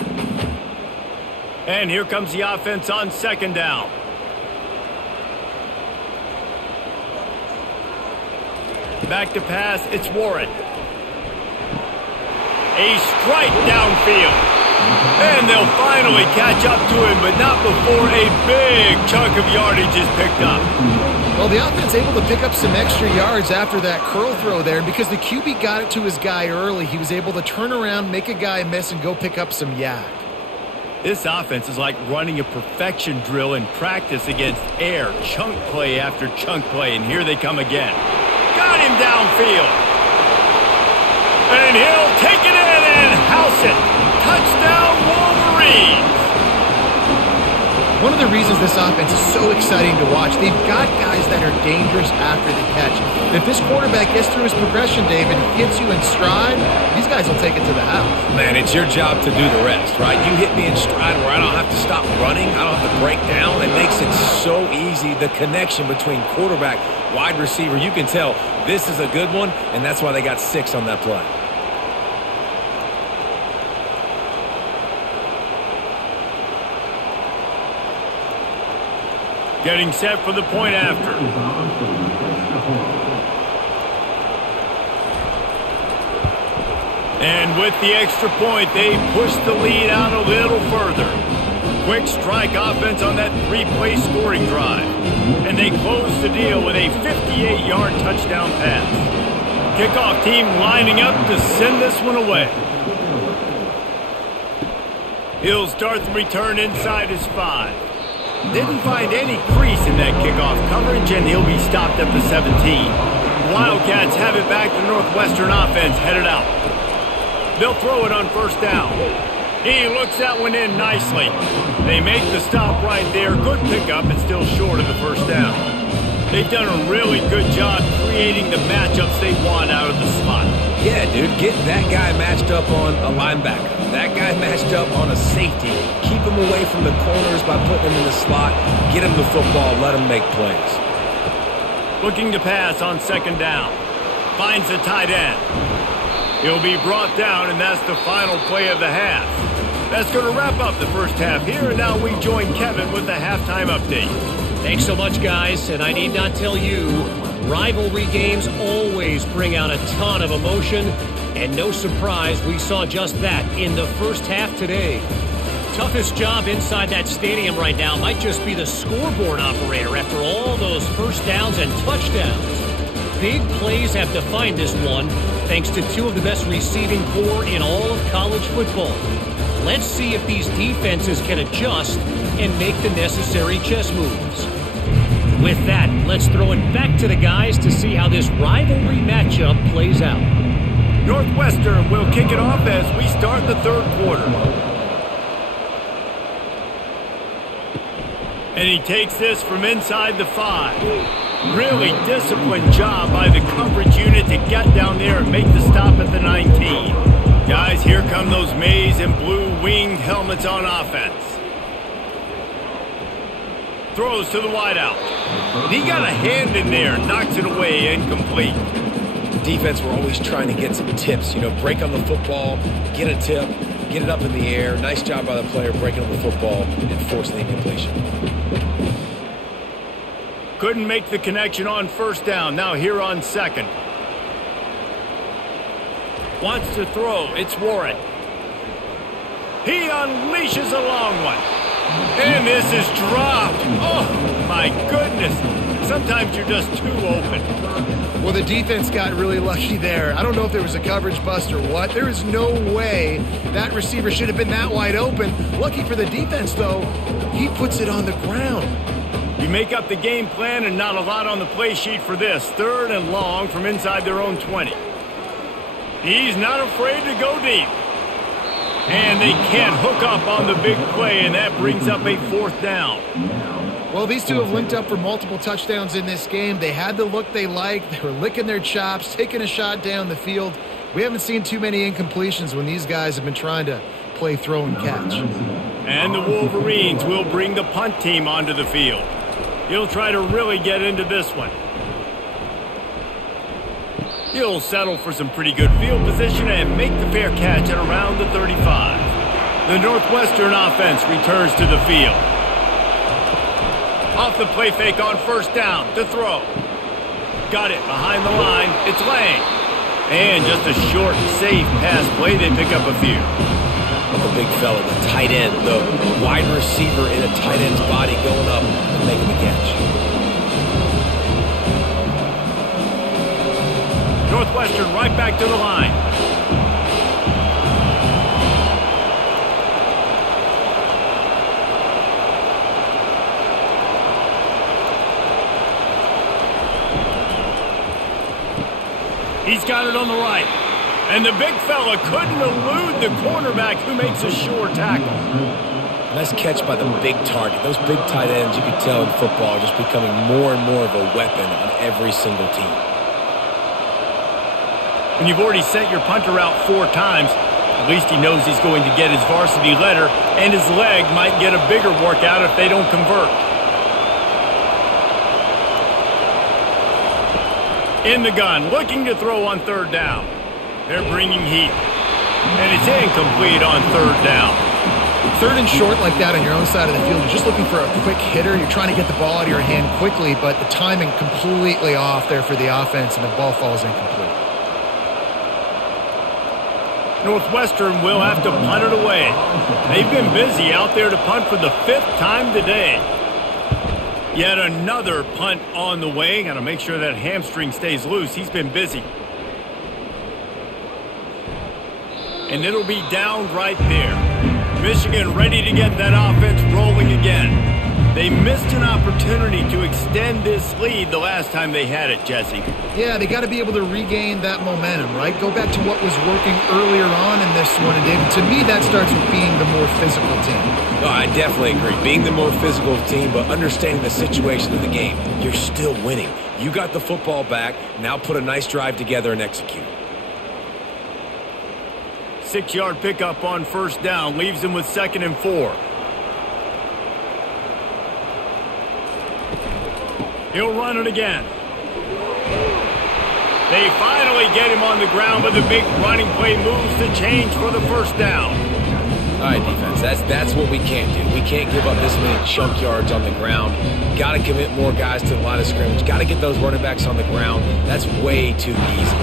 And here comes the offense on 2nd down. Back to pass, it's Warren. A strike downfield. And they'll finally catch up to him, but not before a big chunk of yardage is picked up. Well, the offense able to pick up some extra yards after that curl throw there. And because the QB got it to his guy early, he was able to turn around, make a guy miss, and go pick up some yak. This offense is like running a perfection drill in practice against air. Chunk play after chunk play, and here they come again. Got him downfield. And he'll take it in and house it. Touchdown, Wolverines. One of the reasons this offense is so exciting to watch, they've got guys that are dangerous after the catch. If this quarterback gets through his progression, David, gets you in stride, these guys will take it to the house. Man, it's your job to do the rest, right? You hit me in stride where I don't have to stop running. I don't have to break down. It makes it so easy. The connection between quarterback, wide receiver, you can tell this is a good one, and that's why they got 6 on that play. Getting set for the point after. And with the extra point, they push the lead out a little further. Quick strike offense on that 3-play scoring drive. And they close the deal with a 58-yard touchdown pass. Kickoff team lining up to send this one away. He'll start the return inside his 5. Didn't find any crease in that kickoff coverage, and he'll be stopped at the 17. Wildcats have it back to Northwestern offense headed out. They'll throw it on first down. He looks that one in nicely. They make the stop right there. Good pickup, and still short of the first down. They've done a really good job creating the matchups they want out of the slot. Yeah, dude, get that guy matched up on a linebacker. That guy matched up on a safety. Keep him away from the corners by putting him in the slot. Get him the football. Let him make plays. Looking to pass on second down. Finds the tight end. He'll be brought down, and that's the final play of the half. That's going to wrap up the first half here, and now we join Kevin with the halftime update. Thanks so much, guys, and I need not tell you, rivalry games always bring out a ton of emotion, and no surprise we saw just that in the first half today. Toughest job inside that stadium right now might just be the scoreboard operator after all those first downs and touchdowns. Big plays have defined this one, thanks to 2 of the best receiving corps in all of college football. Let's see if these defenses can adjust and make the necessary chess moves. With that, let's throw it back to the guys to see how this rivalry matchup plays out. Northwestern will kick it off as we start the third quarter. And he takes this from inside the 5. Really disciplined job by the coverage unit to get down there and make the stop at the 19. Guys, here come those maize and blue winged helmets on offense. Throws to the wideout. He got a hand in there, knocks it away, incomplete. Defense, we're always trying to get some tips. You know, break on the football, get a tip, get it up in the air. Nice job by the player breaking on the football and forcing the incompletion. Couldn't make the connection on first down. Now here on second. Wants to throw. It's Warren. He unleashes a long one. And this is dropped. Oh, my goodness. Sometimes you're just too open. Well, the defense got really lucky there. I don't know if there was a coverage bust or what. There is no way that receiver should have been that wide open. Lucky for the defense, though, he puts it on the ground. You make up the game plan and not a lot on the play sheet for this. Third and long from inside their own 20. He's not afraid to go deep. And they can't hook up on the big play, and that brings up a fourth down. Well, these two have linked up for multiple touchdowns in this game. They had the look they liked. They were licking their chops, taking a shot down the field. We haven't seen too many incompletions when these guys have been trying to play throw and catch. And the Wolverines will bring the punt team onto the field. He'll try to really get into this one. He'll settle for some pretty good field position and make the fair catch at around the 35. The Northwestern offense returns to the field. Off the play fake on first down to throw. Got it behind the line. It's Lang. And just a short, safe pass play. They pick up a few. The big fella, the tight end, the wide receiver in a tight end's body going up and making the catch. Northwestern right back to the line. He's got it on the right. And the big fella couldn't elude the cornerback who makes a sure tackle. Nice catch by the big target. Those big tight ends, you can tell in football, are just becoming more and more of a weapon on every single team. When you've already sent your punter out 4 times, at least he knows he's going to get his varsity letter, and his leg might get a bigger workout if they don't convert. In the gun, looking to throw on 3rd down. They're bringing heat. And it's incomplete on 3rd down. 3rd and short like that on your own side of the field, you're just looking for a quick hitter. You're trying to get the ball out of your hand quickly, but the timing completely off there for the offense, and the ball falls incomplete. Northwestern will have to punt it away. They've been busy out there to punt for the 5th time today. Yet another punt on the way. Got to make sure that hamstring stays loose. He's been busy. And it'll be down right there. Michigan ready to get that offense rolling again. They missed an opportunity to extend this lead the last time they had it, Jesse. Yeah, they got to be able to regain that momentum, right? Go back to what was working earlier on in this one. And David, to me, that starts with being the more physical team. No, I definitely agree. Being the more physical team, but understanding the situation of the game. You're still winning. You got the football back. Now put a nice drive together and execute. 6-yard pickup on 1st down. Leaves them with 2nd and 4. He'll run it again. They finally get him on the ground, but the big running play moves the change for the 1st down. All right, defense, that's what we can't do. We can't give up this many chunk yards on the ground. Got to commit more guys to the line of scrimmage. Got to get those running backs on the ground. That's way too easy.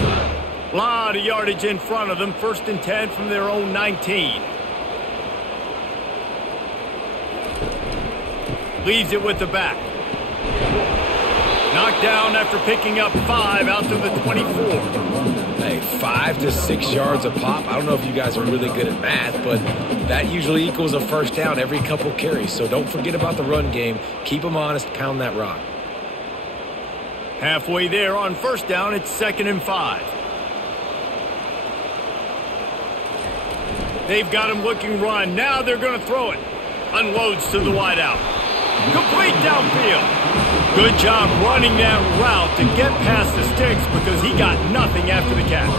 A lot of yardage in front of them. 1st and 10 from their own 19. Leaves it with the back. Knocked down after picking up 5 out to the 24. Hey, 5 to 6 yards a pop. I don't know if you guys are really good at math, but that usually equals a 1st down every couple carries. So don't forget about the run game. Keep them honest. Pound that rock. Halfway there on 1st down, it's 2nd and 5. They've got him looking run. Now they're going to throw it. Unloads to the wideout. Complete downfield. Good job running that route to get past the sticks because he got nothing after the catch.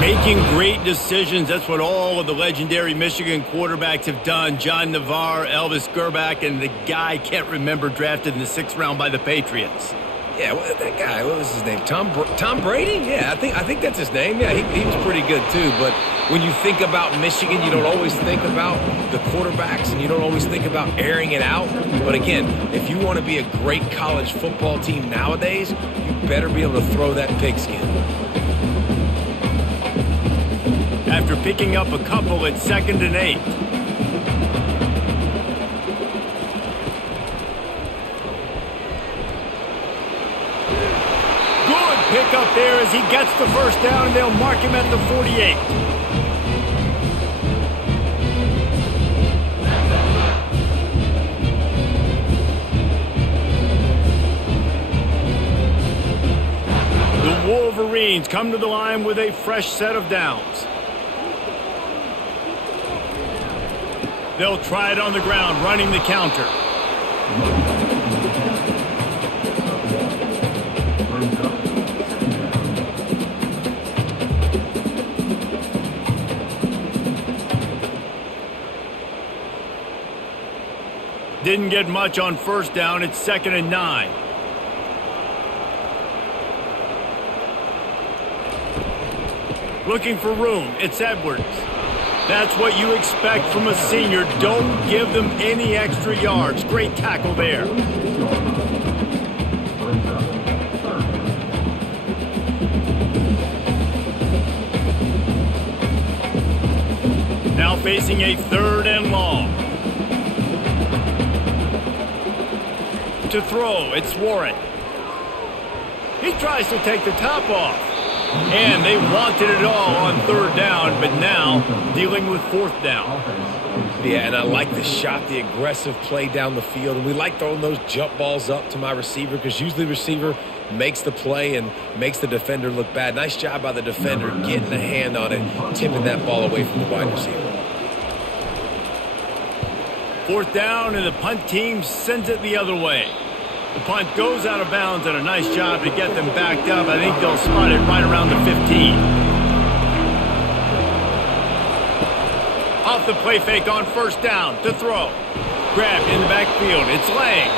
Making great decisions. That's what all of the legendary Michigan quarterbacks have done. John Navarre, Elvis Gerbach, and the guy I can't remember drafted in the 6th round by the Patriots. Yeah, that guy, what was his name? Tom Brady? Yeah, I think that's his name. Yeah, he was pretty good too. But when you think about Michigan, you don't always think about the quarterbacks, and you don't always think about airing it out. But again, if you want to be a great college football team nowadays, you better be able to throw that pigskin. After picking up a couple at 2nd and 8. Pick up there as he gets the 1st down, and they'll mark him at the 48. The Wolverines come to the line with a fresh set of downs. They'll try it on the ground, running the counter. Didn't get much on 1st down. It's 2nd and 9. Looking for room. It's Edwards. That's what you expect from a senior. Don't give them any extra yards. Great tackle there. Now facing a 3rd and long. To throw, it's Warren. He tries to take the top off. And they wanted it all on 3rd down, but now dealing with 4th down. Yeah, and I like the shot, the aggressive play down the field. And we like throwing those jump balls up to my receiver because usually the receiver makes the play and makes the defender look bad. Nice job by the defender getting a hand on it, tipping that ball away from the wide receiver. Fourth down, and the punt team sends it the other way. The punt goes out of bounds, and a nice job to get them backed up. I think they'll spot it right around the 15. Off the play fake on first down to throw. Grabbed in the backfield. It's Lang.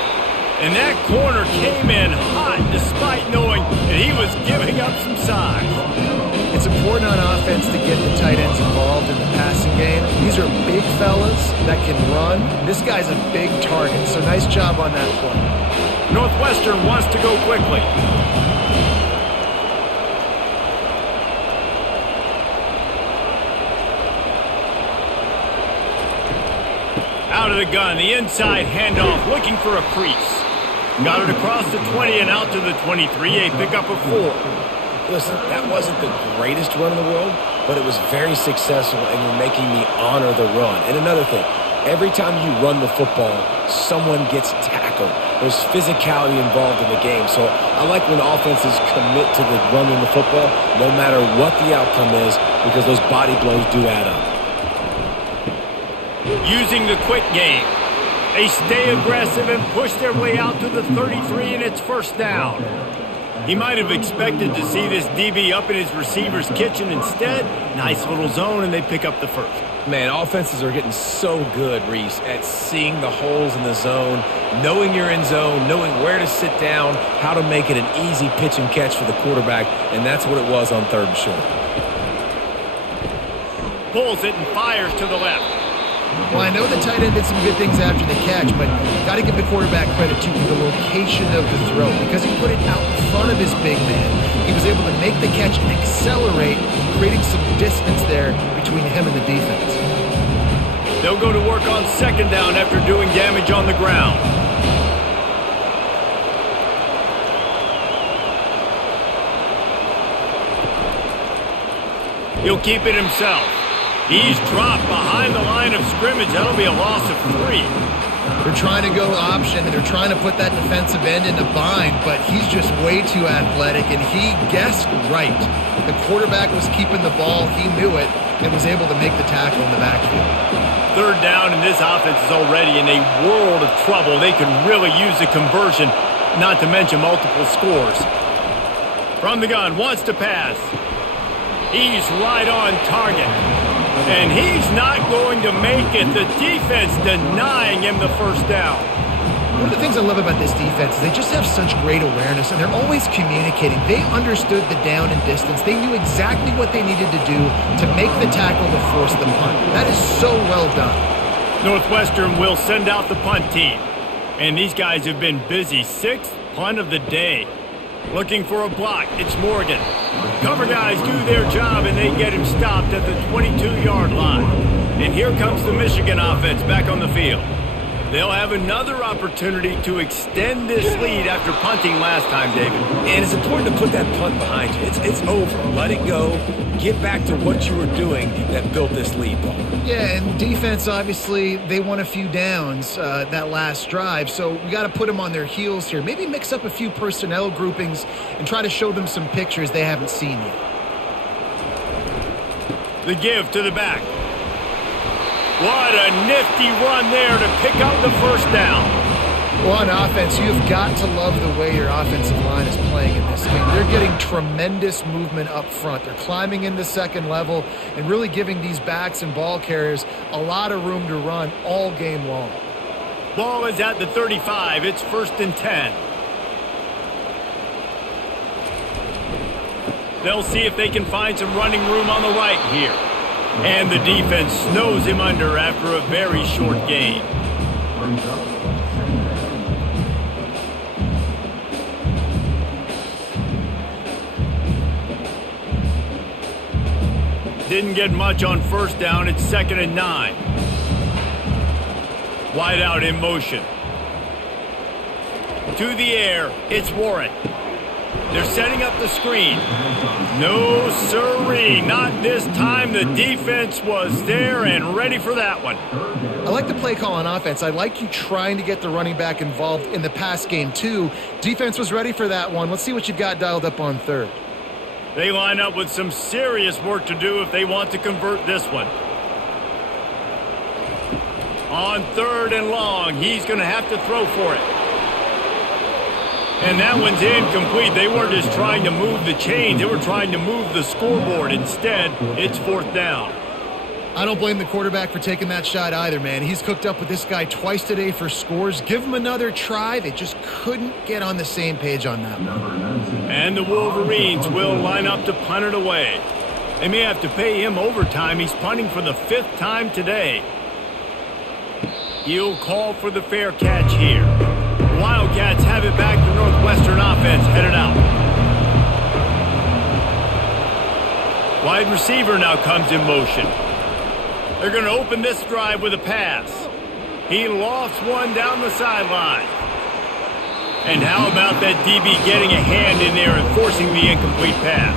And that corner came in hot despite knowing that he was giving up some size. It's important on offense to get the tight ends involved in the passing game. These are big fellas that can run. This guy's a big target, so nice job on that play. Northwestern wants to go quickly. Out of the gun, the inside handoff, looking for a crease. Got it across the 20 and out to the 23, a pickup of 4. Listen, that wasn't the greatest run in the world, but it was very successful, and you're making me honor the run. And another thing, every time you run the football, someone gets tackled. There's physicality involved in the game. So I like when offenses commit to the running the football, no matter what the outcome is, because those body blows do add up. Using the quick game. They stay aggressive and push their way out to the 33, and it's first down. He might have expected to see this DB up in his receiver's kitchen. Instead, nice little zone, and they pick up the first. Man, offenses are getting so good, Reese, at seeing the holes in the zone, knowing you're in zone, knowing where to sit down, how to make it an easy pitch and catch for the quarterback, and that's what it was on 3rd and short. Pulls it and fires to the left. Well, I know the tight end did some good things after the catch, but got to give the quarterback credit, too, for the location of the throw. Because he put it out in front of his big man, he was able to make the catch and accelerate, creating some distance there between him and the defense. They'll go to work on 2nd down after doing damage on the ground. He'll keep it himself. He's dropped behind the line of scrimmage. That'll be a loss of 3. They're trying to go option, and they're trying to put that defensive end in a bind, but he's just way too athletic, and he guessed right. The quarterback was keeping the ball. He knew it and was able to make the tackle in the backfield. 3rd down, and this offense is already in a world of trouble. They could really use a conversion, not to mention multiple scores. From the gun, wants to pass. He's right on target. And he's not going to make it. The defense denying him the first down. One of the things I love about this defense is they just have such great awareness, and they're always communicating. They understood the down and distance. They knew exactly what they needed to do to make the tackle to force the punt. That is so well done. Northwestern will send out the punt team. And these guys have been busy. 6th punt of the day. Looking for a block. It's Morgan. Cover guys do their job, and they get him stopped at the 22-yard line. And here comes the Michigan offense back on the field. They'll have another opportunity to extend this lead after punting last time, David. And it's important to put that punt behind you. It's over. Let it go. Get back to what you were doing that built this lead, Paul. Yeah, and defense, obviously, they won a few downs that last drive, so we got to put them on their heels here. Maybe mix up a few personnel groupings and try to show them some pictures they haven't seen yet. The give to the back. What a nifty run there to pick up the first down. Well, on offense, you've got to love the way your offensive line is playing in this game. They're getting tremendous movement up front. They're climbing in the 2nd level and really giving these backs and ball carriers a lot of room to run all game long. Ball is at the 35. It's 1st and 10. They'll see if they can find some running room on the right here. And the defense snows him under after a very short gain. Didn't get much on 1st down. It's 2nd and 9. Wide out in motion. To the air. It's Warren. They're setting up the screen. No siree, not this time. The defense was there and ready for that one. I like the play call on offense. I like you trying to get the running back involved in the pass game too. Defense was ready for that one. Let's see what you've got dialed up on third. They line up with some serious work to do if they want to convert this one. On third and long, he's going to have to throw for it. And that one's incomplete. They weren't just trying to move the chains. They were trying to move the scoreboard. Instead, it's fourth down. I don't blame the quarterback for taking that shot either, man. He's cooked up with this guy twice today for scores. Give him another try. They just couldn't get on the same page on that one. And the Wolverines will line up to punt it away. They may have to pay him overtime. He's punting for the 5th time today. He'll call for the fair catch here. Wildcats have it back. The Northwestern offense headed out. Wide receiver now comes in motion. They're going to open this drive with a pass. He lofts one down the sideline. And how about that DB getting a hand in there and forcing the incomplete pass?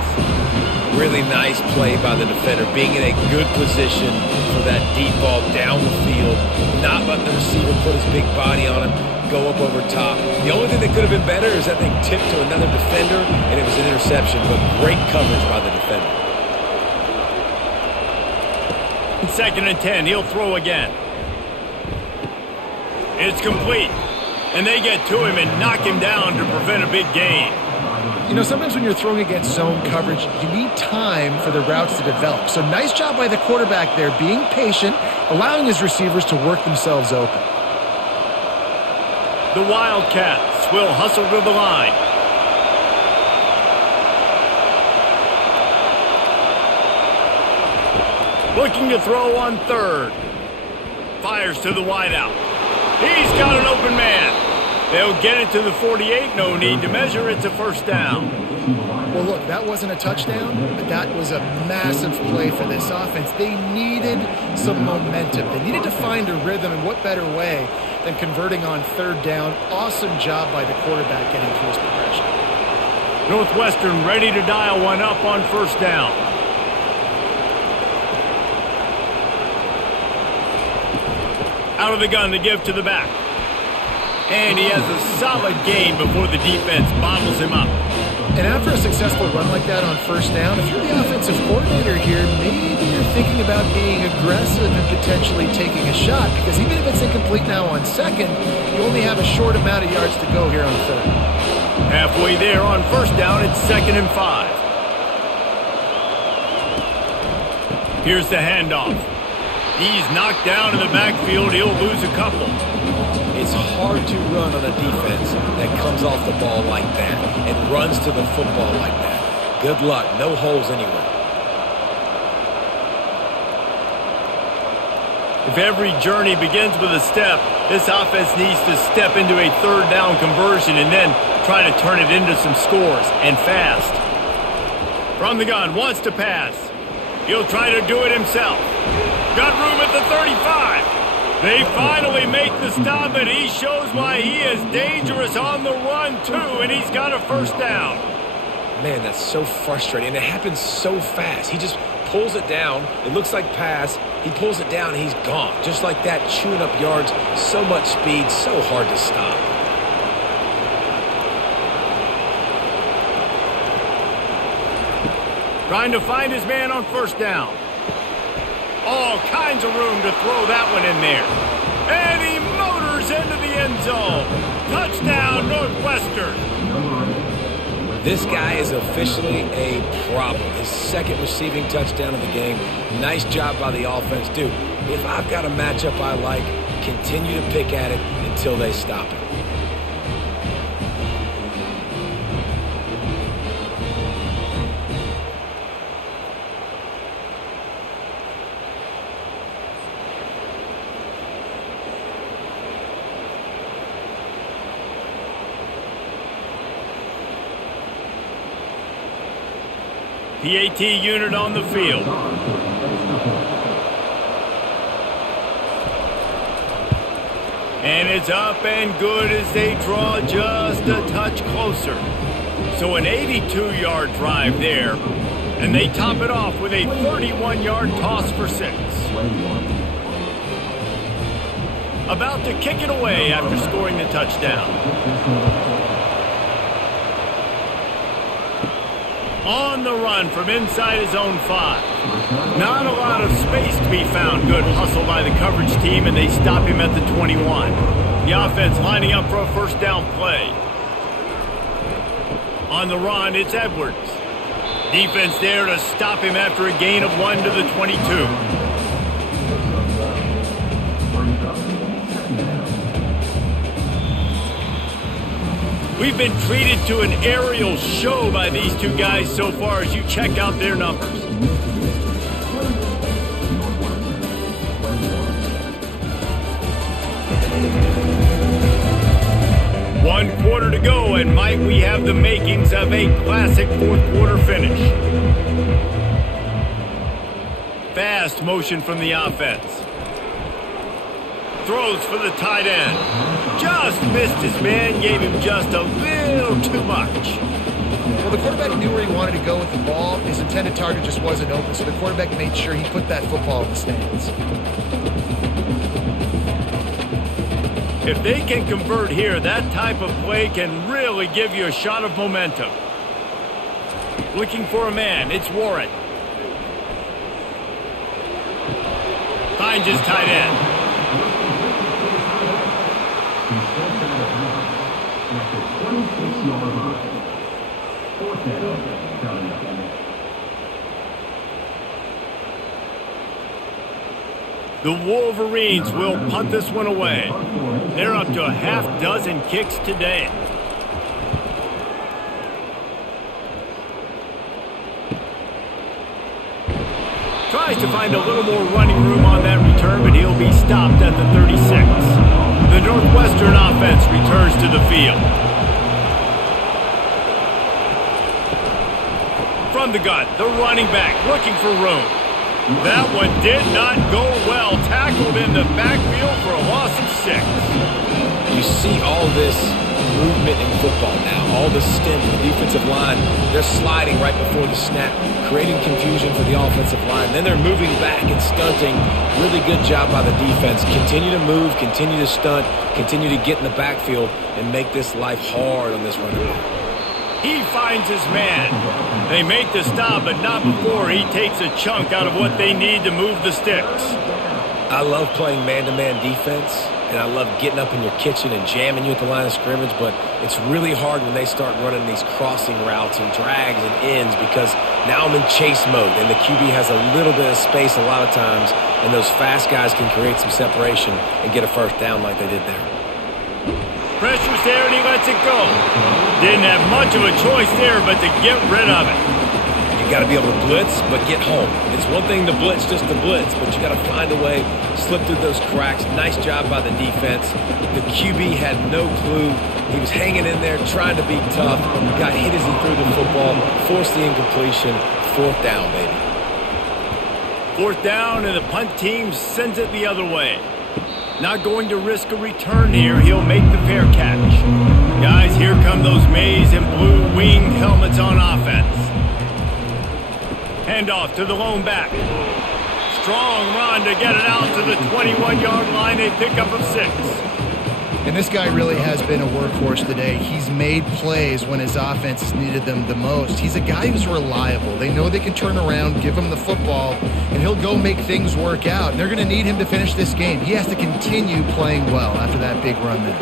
Really nice play by the defender, being in a good position for that deep ball down the field, not letting the receiver put his big body on him, go up over top. The only thing that could have been better is that they tipped to another defender, and it was an interception, but great coverage by the defender. 2nd and 10, he'll throw again. It's complete, and they get to him and knock him down to prevent a big gain. You know, sometimes when you're throwing against zone coverage, you need time for the routes to develop. So nice job by the quarterback there, being patient, allowing his receivers to work themselves open. The Wildcats will hustle to the line. Looking to throw on third. Fires to the wideout. He's got an open man. They'll get it to the 48. No need to measure. It's a first down. Well, look, that wasn't a touchdown, but that was a massive play for this offense. They needed some momentum. They needed to find a rhythm, and what better way than converting on third down. Awesome job by the quarterback getting through his progression. Northwestern ready to dial one up on first down. Out of the gun to give to the back. And he has a solid gain before the defense bottles him up. And after a successful run like that on first down, if you're the offensive coordinator here, maybe you're thinking about being aggressive and potentially taking a shot, because even if it's incomplete now on second, you only have a short amount of yards to go here on third. Halfway there on first down, it's 2nd and 5. Here's the handoff. He's knocked down in the backfield. He'll lose a couple. It's hard to run on a defense that comes off the ball like that and runs to the football like that. Good luck. No holes anywhere. If every journey begins with a step, this offense needs to step into a third down conversion and then try to turn it into some scores, and fast. From the gun, wants to pass. He'll try to do it himself. Got room at the 35. They finally make the stop, and he shows why he is dangerous on the run, too, and he's got a first down. Man, that's so frustrating, and it happens so fast. He just pulls it down. It looks like pass. He pulls it down, and he's gone. Just like that, chewing up yards. So much speed, so hard to stop. Trying to find his man on first down. All kinds of room to throw that one in there. And he motors into the end zone. Touchdown, Northwestern. This guy is officially a problem. His 2nd receiving touchdown of the game. Nice job by the offense. Dude, if I've got a matchup I like, continue to pick at it until they stop it. PAT unit on the field. And it's up and good as they draw just a touch closer. So an 82-yard drive there, and they top it off with a 31-yard toss for 6. About to kick it away after scoring the touchdown. On the run from inside his own 5. Not a lot of space to be found. Good hustle by the coverage team, and they stop him at the 21. The offense lining up for a first down play. On the run, it's Edwards. Defense there to stop him after a gain of 1 to the 22. We've been treated to an aerial show by these two guys so far as you check out their numbers. One quarter to go, and might we have the makings of a classic fourth quarter finish. Fast motion from the offense. Throws for the tight end. Just missed his man, gave him just a little too much. Well, the quarterback knew where he wanted to go with the ball. His intended target just wasn't open, so the quarterback made sure he put that football in the stands. If they can convert here, that type of play can really give you a shot of momentum. Looking for a man, it's Warren. Finds his tight end. The Wolverines will punt this one away. They're up to a half dozen kicks today. Tries to find a little more running room on that return, but he'll be stopped at the 36. The Northwestern offense returns to the field. From the gun, the running back looking for room. That one did not go well. Tackled in the backfield for a loss of 6. You see all this movement in football now. All the stem, the defensive line, they're sliding right before the snap, creating confusion for the offensive line. Then they're moving back and stunting. Really good job by the defense. Continue to move, continue to stunt, continue to get in the backfield and make this life hard on this running back. He finds his man. They make the stop, but not before he takes a chunk out of what they need to move the sticks. I love playing man-to-man defense, and I love getting up in your kitchen and jamming you at the line of scrimmage, but it's really hard when they start running these crossing routes and drags and ends because now I'm in chase mode, and the QB has a little bit of space a lot of times, and those fast guys can create some separation and get a first down like they did there. Pressure's there, and he lets it go. Didn't have much of a choice there, but to get rid of it. You got to be able to blitz, but get home. It's one thing to blitz just to blitz, but you got to find a way, slip through those cracks. Nice job by the defense. The QB had no clue. He was hanging in there, trying to be tough. Got hit as he threw the football, forced the incompletion. Fourth down, baby. Fourth down, and the punt team sends it the other way. Not going to risk a return here. He'll make the fair catch. Guys, here come those maize and blue winged helmets on offense. Handoff to the lone back. Strong run to get it out to the 21-yard line. A pickup of 6. And this guy really has been a workhorse today. He's made plays when his offense has needed them the most. He's a guy who's reliable. They know they can turn around, give him the football, and he'll go make things work out. And they're going to need him to finish this game. He has to continue playing well after that big run there.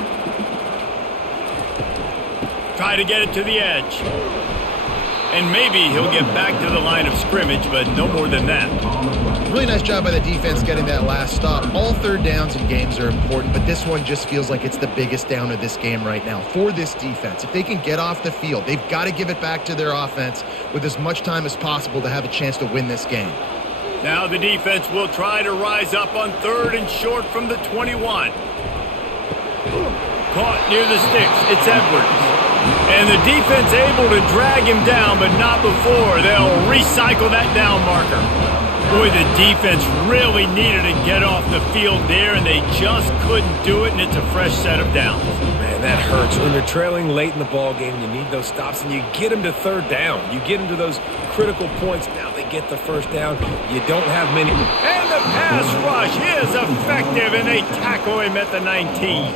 Try to get it to the edge. And maybe he'll get back to the line of scrimmage, but no more than that. Really nice job by the defense getting that last stop. All third downs in games are important, but this one just feels like it's the biggest down of this game right now for this defense. If they can get off the field, they've got to give it back to their offense with as much time as possible to have a chance to win this game. Now the defense will try to rise up on 3rd and short from the 21. Caught near the sticks. It's Edwards. And the defense able to drag him down, but not before. They'll recycle that down marker. Boy, the defense really needed to get off the field there, and they just couldn't do it, and it's a fresh set of downs. Man, that hurts. When you're trailing late in the ball game, you need those stops, and you get them to third down. You get them to those critical points. Now they get the first down. You don't have many. And the pass rush is effective, and they tackle him at the 19.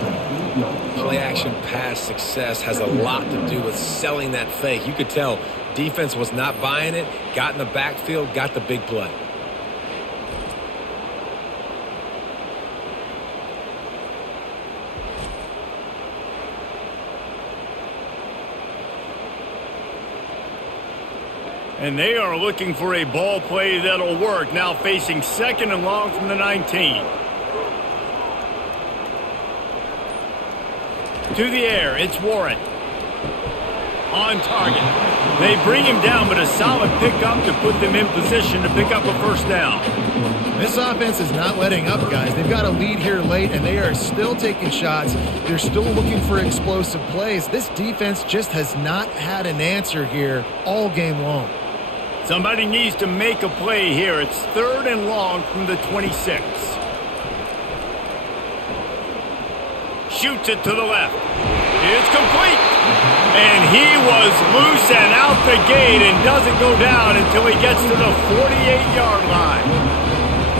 Play-action pass success has a lot to do with selling that fake. You could tell defense was not buying it, got in the backfield, got the big play. And they are looking for a ball play that'll work. Now facing 2nd and long from the 19. To the air, it's Warren. On target. They bring him down, but a solid pickup to put them in position to pick up a first down. This offense is not letting up, guys. They've got a lead here late, and they are still taking shots. They're still looking for explosive plays. This defense just has not had an answer here all game long. Somebody needs to make a play here. It's 3rd and long from the 26. Shoots it to the left. It's complete. And he was loose and out the gate and doesn't go down until he gets to the 48-yard line.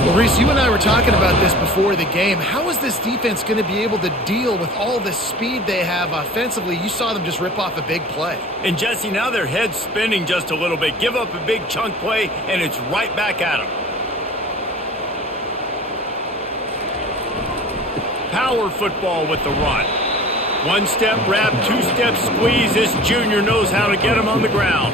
Well, Reese, you and I were talking about this before the game. How is this defense going to be able to deal with all the speed they have offensively? You saw them just rip off a big play. And, Jesse, now their head's spinning just a little bit. Give up a big chunk play, and it's right back at them. Power football with the run. 1-step wrap, 2-step squeeze. This junior knows how to get him on the ground.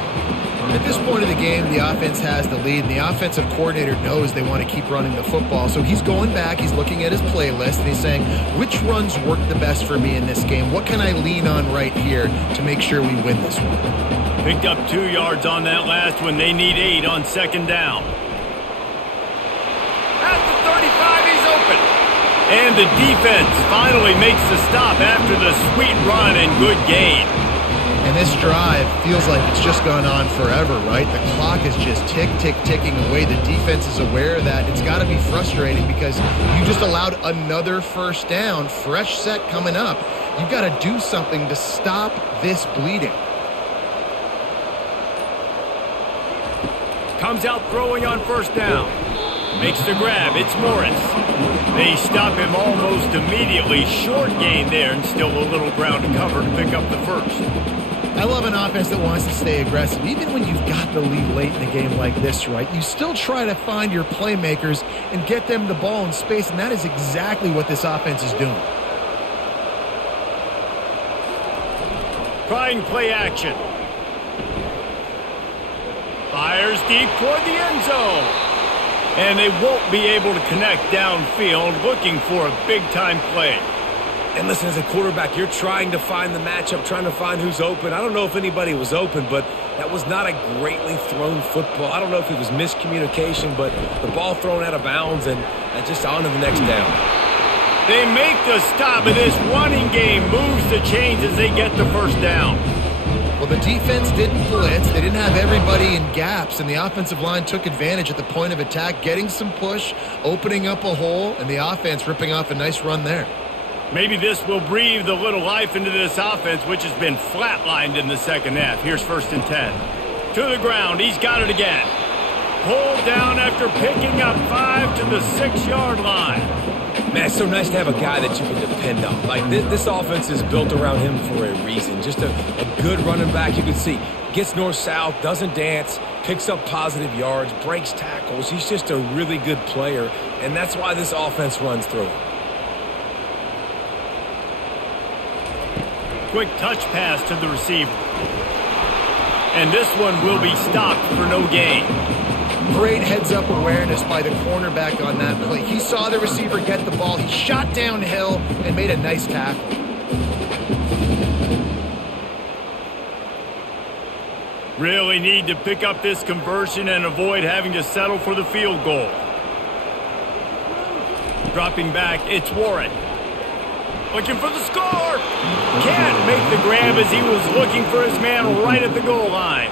At this point of the game, the offense has the lead, and the offensive coordinator knows they want to keep running the football. So he's going back, he's looking at his playlist, and he's saying, which runs work the best for me in this game? What can I lean on right here to make sure we win this one? Picked up 2 yards on that last one. They need 8 on 2nd down. At the 35, he's open. And the defense finally makes the stop after the sweet run and good gain. And this drive feels like it's just gone on forever, right? The clock is just ticking away. The defense is aware of that. It's got to be frustrating because you just allowed another first down, fresh set coming up. You've got to do something to stop this bleeding. Comes out throwing on 1st down. Makes the grab. It's Morris. They stop him almost immediately. Short gain there and still a little ground to cover to pick up the first. I love an offense that wants to stay aggressive. Even when you've got the lead late in a game like this, right, you still try to find your playmakers and get them the ball in space, and that is exactly what this offense is doing. Trying play action. Fires deep toward the end zone. And they won't be able to connect downfield, looking for a big-time play. And listen, as a quarterback, you're trying to find the matchup, trying to find who's open. I don't know if anybody was open, but that was not a greatly thrown football. I don't know if it was miscommunication, but the ball thrown out of bounds and just on to the next down. They make the stop, and this running game moves the chains as they get the first down. Well, the defense didn't blitz. They didn't have everybody in gaps, and the offensive line took advantage at the point of attack, getting some push, opening up a hole, and the offense ripping off a nice run there. Maybe this will breathe a little life into this offense, which has been flatlined in the 2nd half. Here's 1st and 10. To the ground. He's got it again. Pulled down after picking up 5 to the 6-yard line. Man, it's so nice to have a guy that you can depend on. Like, this offense is built around him for a reason. Just a good running back. You can see gets north-south, doesn't dance, picks up positive yards, breaks tackles. He's just a really good player, and that's why this offense runs through him. Quick touch pass to the receiver. And this one will be stopped for no gain. Great heads-up awareness by the cornerback on that play. He saw the receiver get the ball. He shot downhill and made a nice tackle. Really need to pick up this conversion and avoid having to settle for the field goal. Dropping back, it's Warren. Looking for the score. Can't make the grab as he was looking for his man right at the goal line.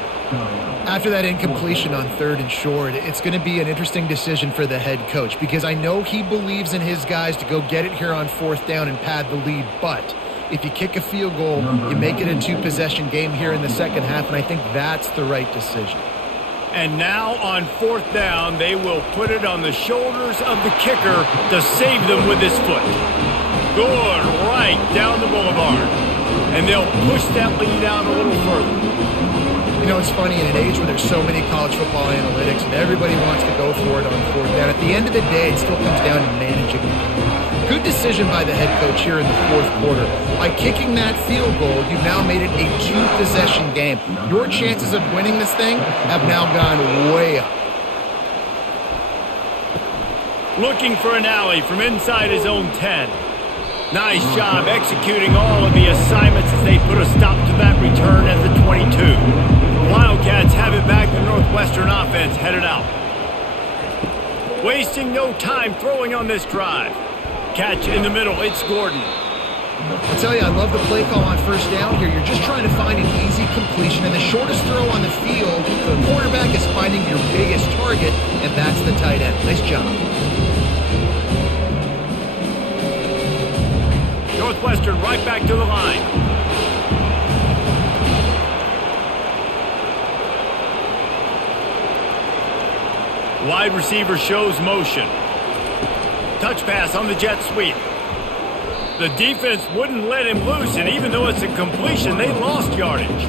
After that incompletion on 3rd and short, it's going to be an interesting decision for the head coach because I know he believes in his guys to go get it here on 4th down and pad the lead, but If you kick a field goal, you make it a two-possession game here in the second half, and I think that's the right decision. And now on fourth down, they will put it on the shoulders of the kicker to save them with his foot. Good, right down the boulevard. And they'll push that lead out a little further. You know, it's funny, in an age where there's so many college football analytics and everybody wants to go for it on fourth down, at the end of the day, it still comes down to managing the game. Good decision by the head coach here in the fourth quarter. By kicking that field goal, you've now made it a two-possession game. Your chances of winning this thing have now gone way up. Looking for an alley from inside his own 10. Nice job executing all of the assignments as they put a stop to that return at the 22. Wildcats have it back. The Northwestern offense headed out. Wasting no time throwing on this drive. Catch in the middle. It's Gordon. I'll tell you, I love the play call on first down here. You're just trying to find an easy completion, and the shortest throw on the field, the quarterback is finding your biggest target, and that's the tight end. Nice job. Northwestern right back to the line. Wide receiver shows motion. Touch pass on the jet sweep. The defense wouldn't let him loose, and even though it's a completion, they lost yardage.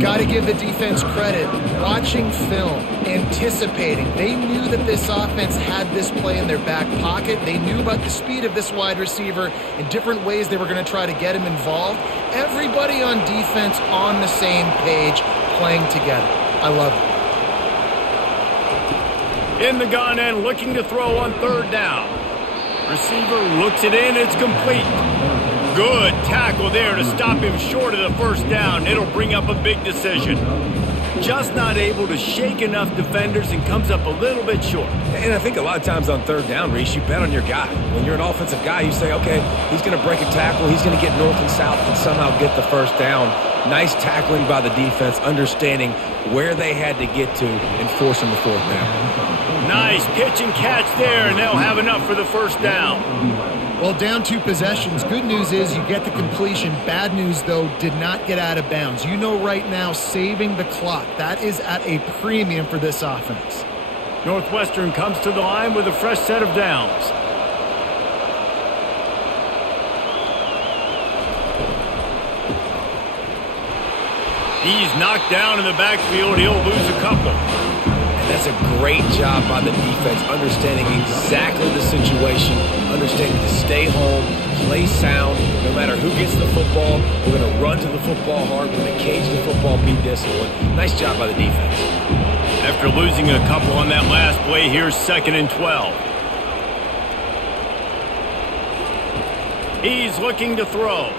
Got to give the defense credit. Watching film, anticipating. They knew that this offense had this play in their back pocket. They knew about the speed of this wide receiver in different ways they were going to try to get him involved. Everybody on defense on the same page, playing together. I love it. In the gun and looking to throw on third down. Receiver looks it in. It's complete. Good tackle there to stop him short of the first down. It'll bring up a big decision. Just not able to shake enough defenders and comes up a little bit short. And I think a lot of times on third down, Reese, you bet on your guy. When you're an offensive guy, you say, okay, he's going to break a tackle. He's going to get north and south and somehow get the first down. Nice tackling by the defense, understanding where they had to get to and forcing the fourth down. Nice pitch and catch there, and they'll have enough for the first down. Well, down two possessions. Good news is you get the completion. Bad news, though, did not get out of bounds. You know right now, saving the clock. That is at a premium for this offense. Northwestern comes to the line with a fresh set of downs. He's knocked down in the backfield. He'll lose a couple. That's a great job by the defense, understanding exactly the situation, understanding to stay home, play sound, no matter who gets the football. We're going to run to the football hard. We're going to cage the football, be disciplined. Nice job by the defense. After losing a couple on that last play, here's 2nd and 12. He's looking to throw.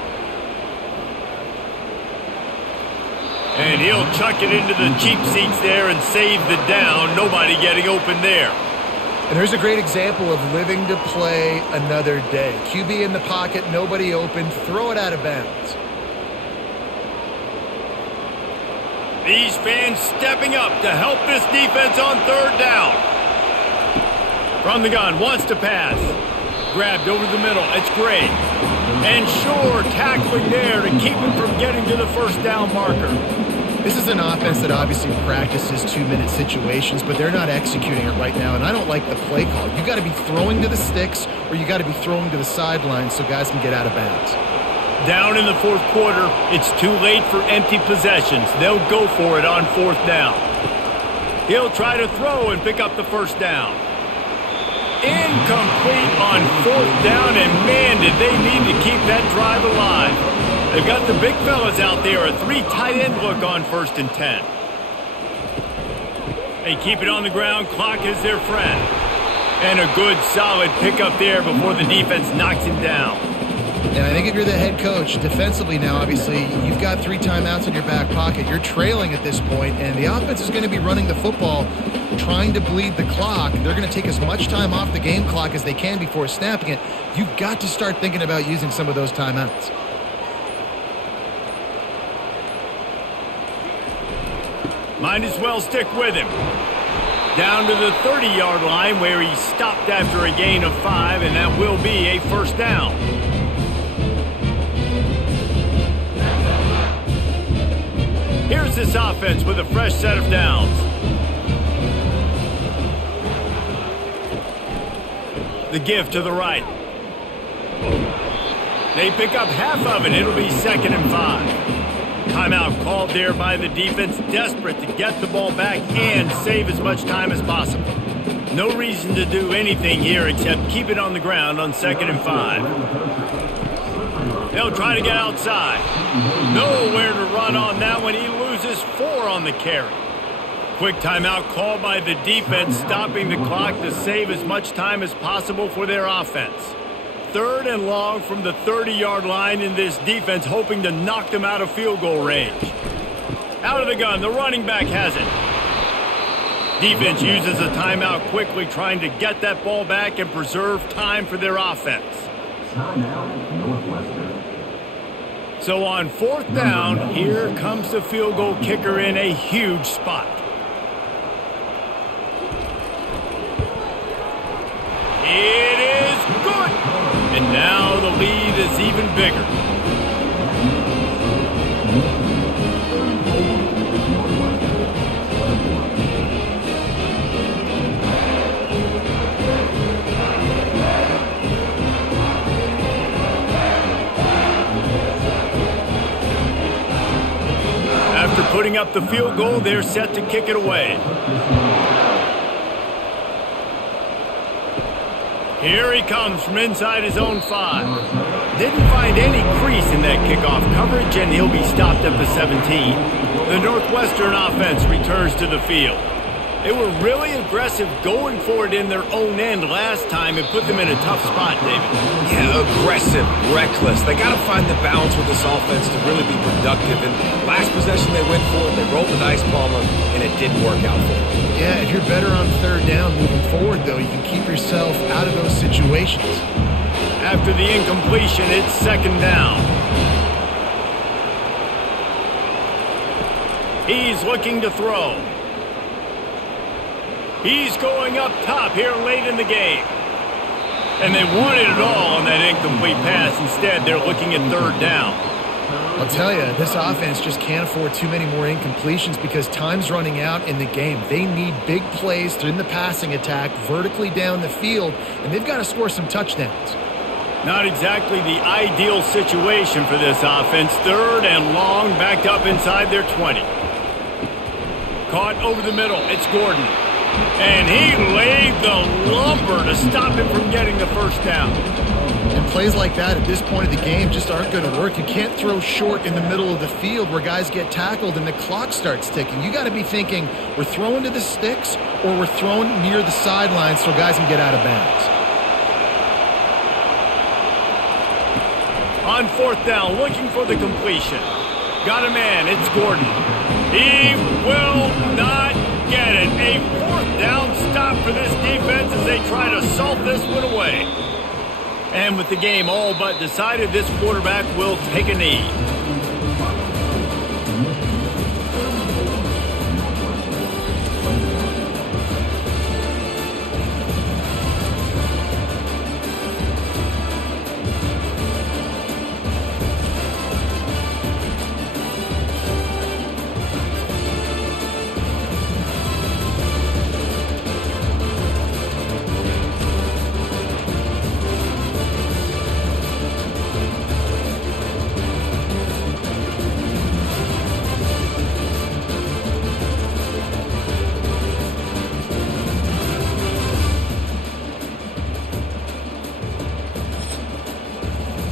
And he'll chuck it into the cheap seats there and save the down. Nobody getting open there. And there's a great example of living to play another day. QB in the pocket, nobody open, throw it out of bounds. These fans stepping up to help this defense on third down. From the gun, wants to pass. Grabbed over the middle, it's Gray. And sure, tackling there to keep him from getting to the first down marker. This is an offense that obviously practices 2-minute situations, but they're not executing it right now, and I don't like the play call. You got to be throwing to the sticks, or you got to be throwing to the sidelines so guys can get out of bounds. Down in the fourth quarter, it's too late for empty possessions. They'll go for it on fourth down. He'll try to throw and pick up the first down. Incomplete on fourth down, and man, did they need to keep that drive alive. They've got the big fellas out there, a 3 tight end look on 1st and 10. They keep it on the ground, clock is their friend. And a good solid pickup there before the defense knocks him down. And I think if you're the head coach, defensively now, obviously, you've got 3 timeouts in your back pocket. You're trailing at this point, and the offense is going to be running the football, trying to bleed the clock. They're going to take as much time off the game clock as they can before snapping it. You've got to start thinking about using some of those timeouts. Might as well stick with him. Down to the 30-yard line where he stopped after a gain of 5, and that will be a first down. this offense with a fresh set of downs. The give to the right. They pick up half of it. It'll be 2nd and 5. Timeout called there by the defense, desperate to get the ball back and save as much time as possible. No reason to do anything here except keep it on the ground on 2nd and 5. They'll try to get outside. Nowhere to run on that one. He loses 4 on the carry. Quick timeout called by the defense, stopping the clock to save as much time as possible for their offense. 3rd and long from the 30-yard line in this defense, hoping to knock them out of field goal range. Out of the gun, the running back has it. Defense uses a timeout quickly, trying to get that ball back and preserve time for their offense. Northwestern. So on 4th down, here comes the field goal kicker in a huge spot. It is good! And now the lead is even bigger. After putting up the field goal, they're set to kick it away. Here he comes from inside his own 5. Didn't find any crease in that kickoff coverage, and he'll be stopped at the 17. The Northwestern offense returns to the field. They were really aggressive going for it in their own end last time and put them in a tough spot, David. Yeah, aggressive, reckless. They got to find the balance with this offense to really be productive. And last possession they went for it, they rolled the dice bomber, and it didn't work out for them. Yeah, if you're better on 3rd down moving forward, though, you can keep yourself out of those situations. After the incompletion, it's 2nd down. He's looking to throw. He's going up top here late in the game. And they wanted it all on that incomplete pass. Instead, they're looking at 3rd down. I'll tell you, this offense just can't afford too many more incompletions because time's running out in the game. They need big plays in the passing attack, vertically down the field, and they've got to score some touchdowns. Not exactly the ideal situation for this offense. 3rd and long, backed up inside their 20. Caught over the middle. It's Gordon. And he laid the lumber to stop him from getting the 1st down. And plays like that at this point of the game just aren't going to work. You can't throw short in the middle of the field where guys get tackled and the clock starts ticking. You got to be thinking, we're throwing to the sticks or we're throwing near the sidelines so guys can get out of bounds. On 4th down, looking for the completion. Got a man, it's Gordon. He will not get it. A 4th down stop for this defense as they try to salt this one away. And with the game all but decided, this quarterback will take a knee.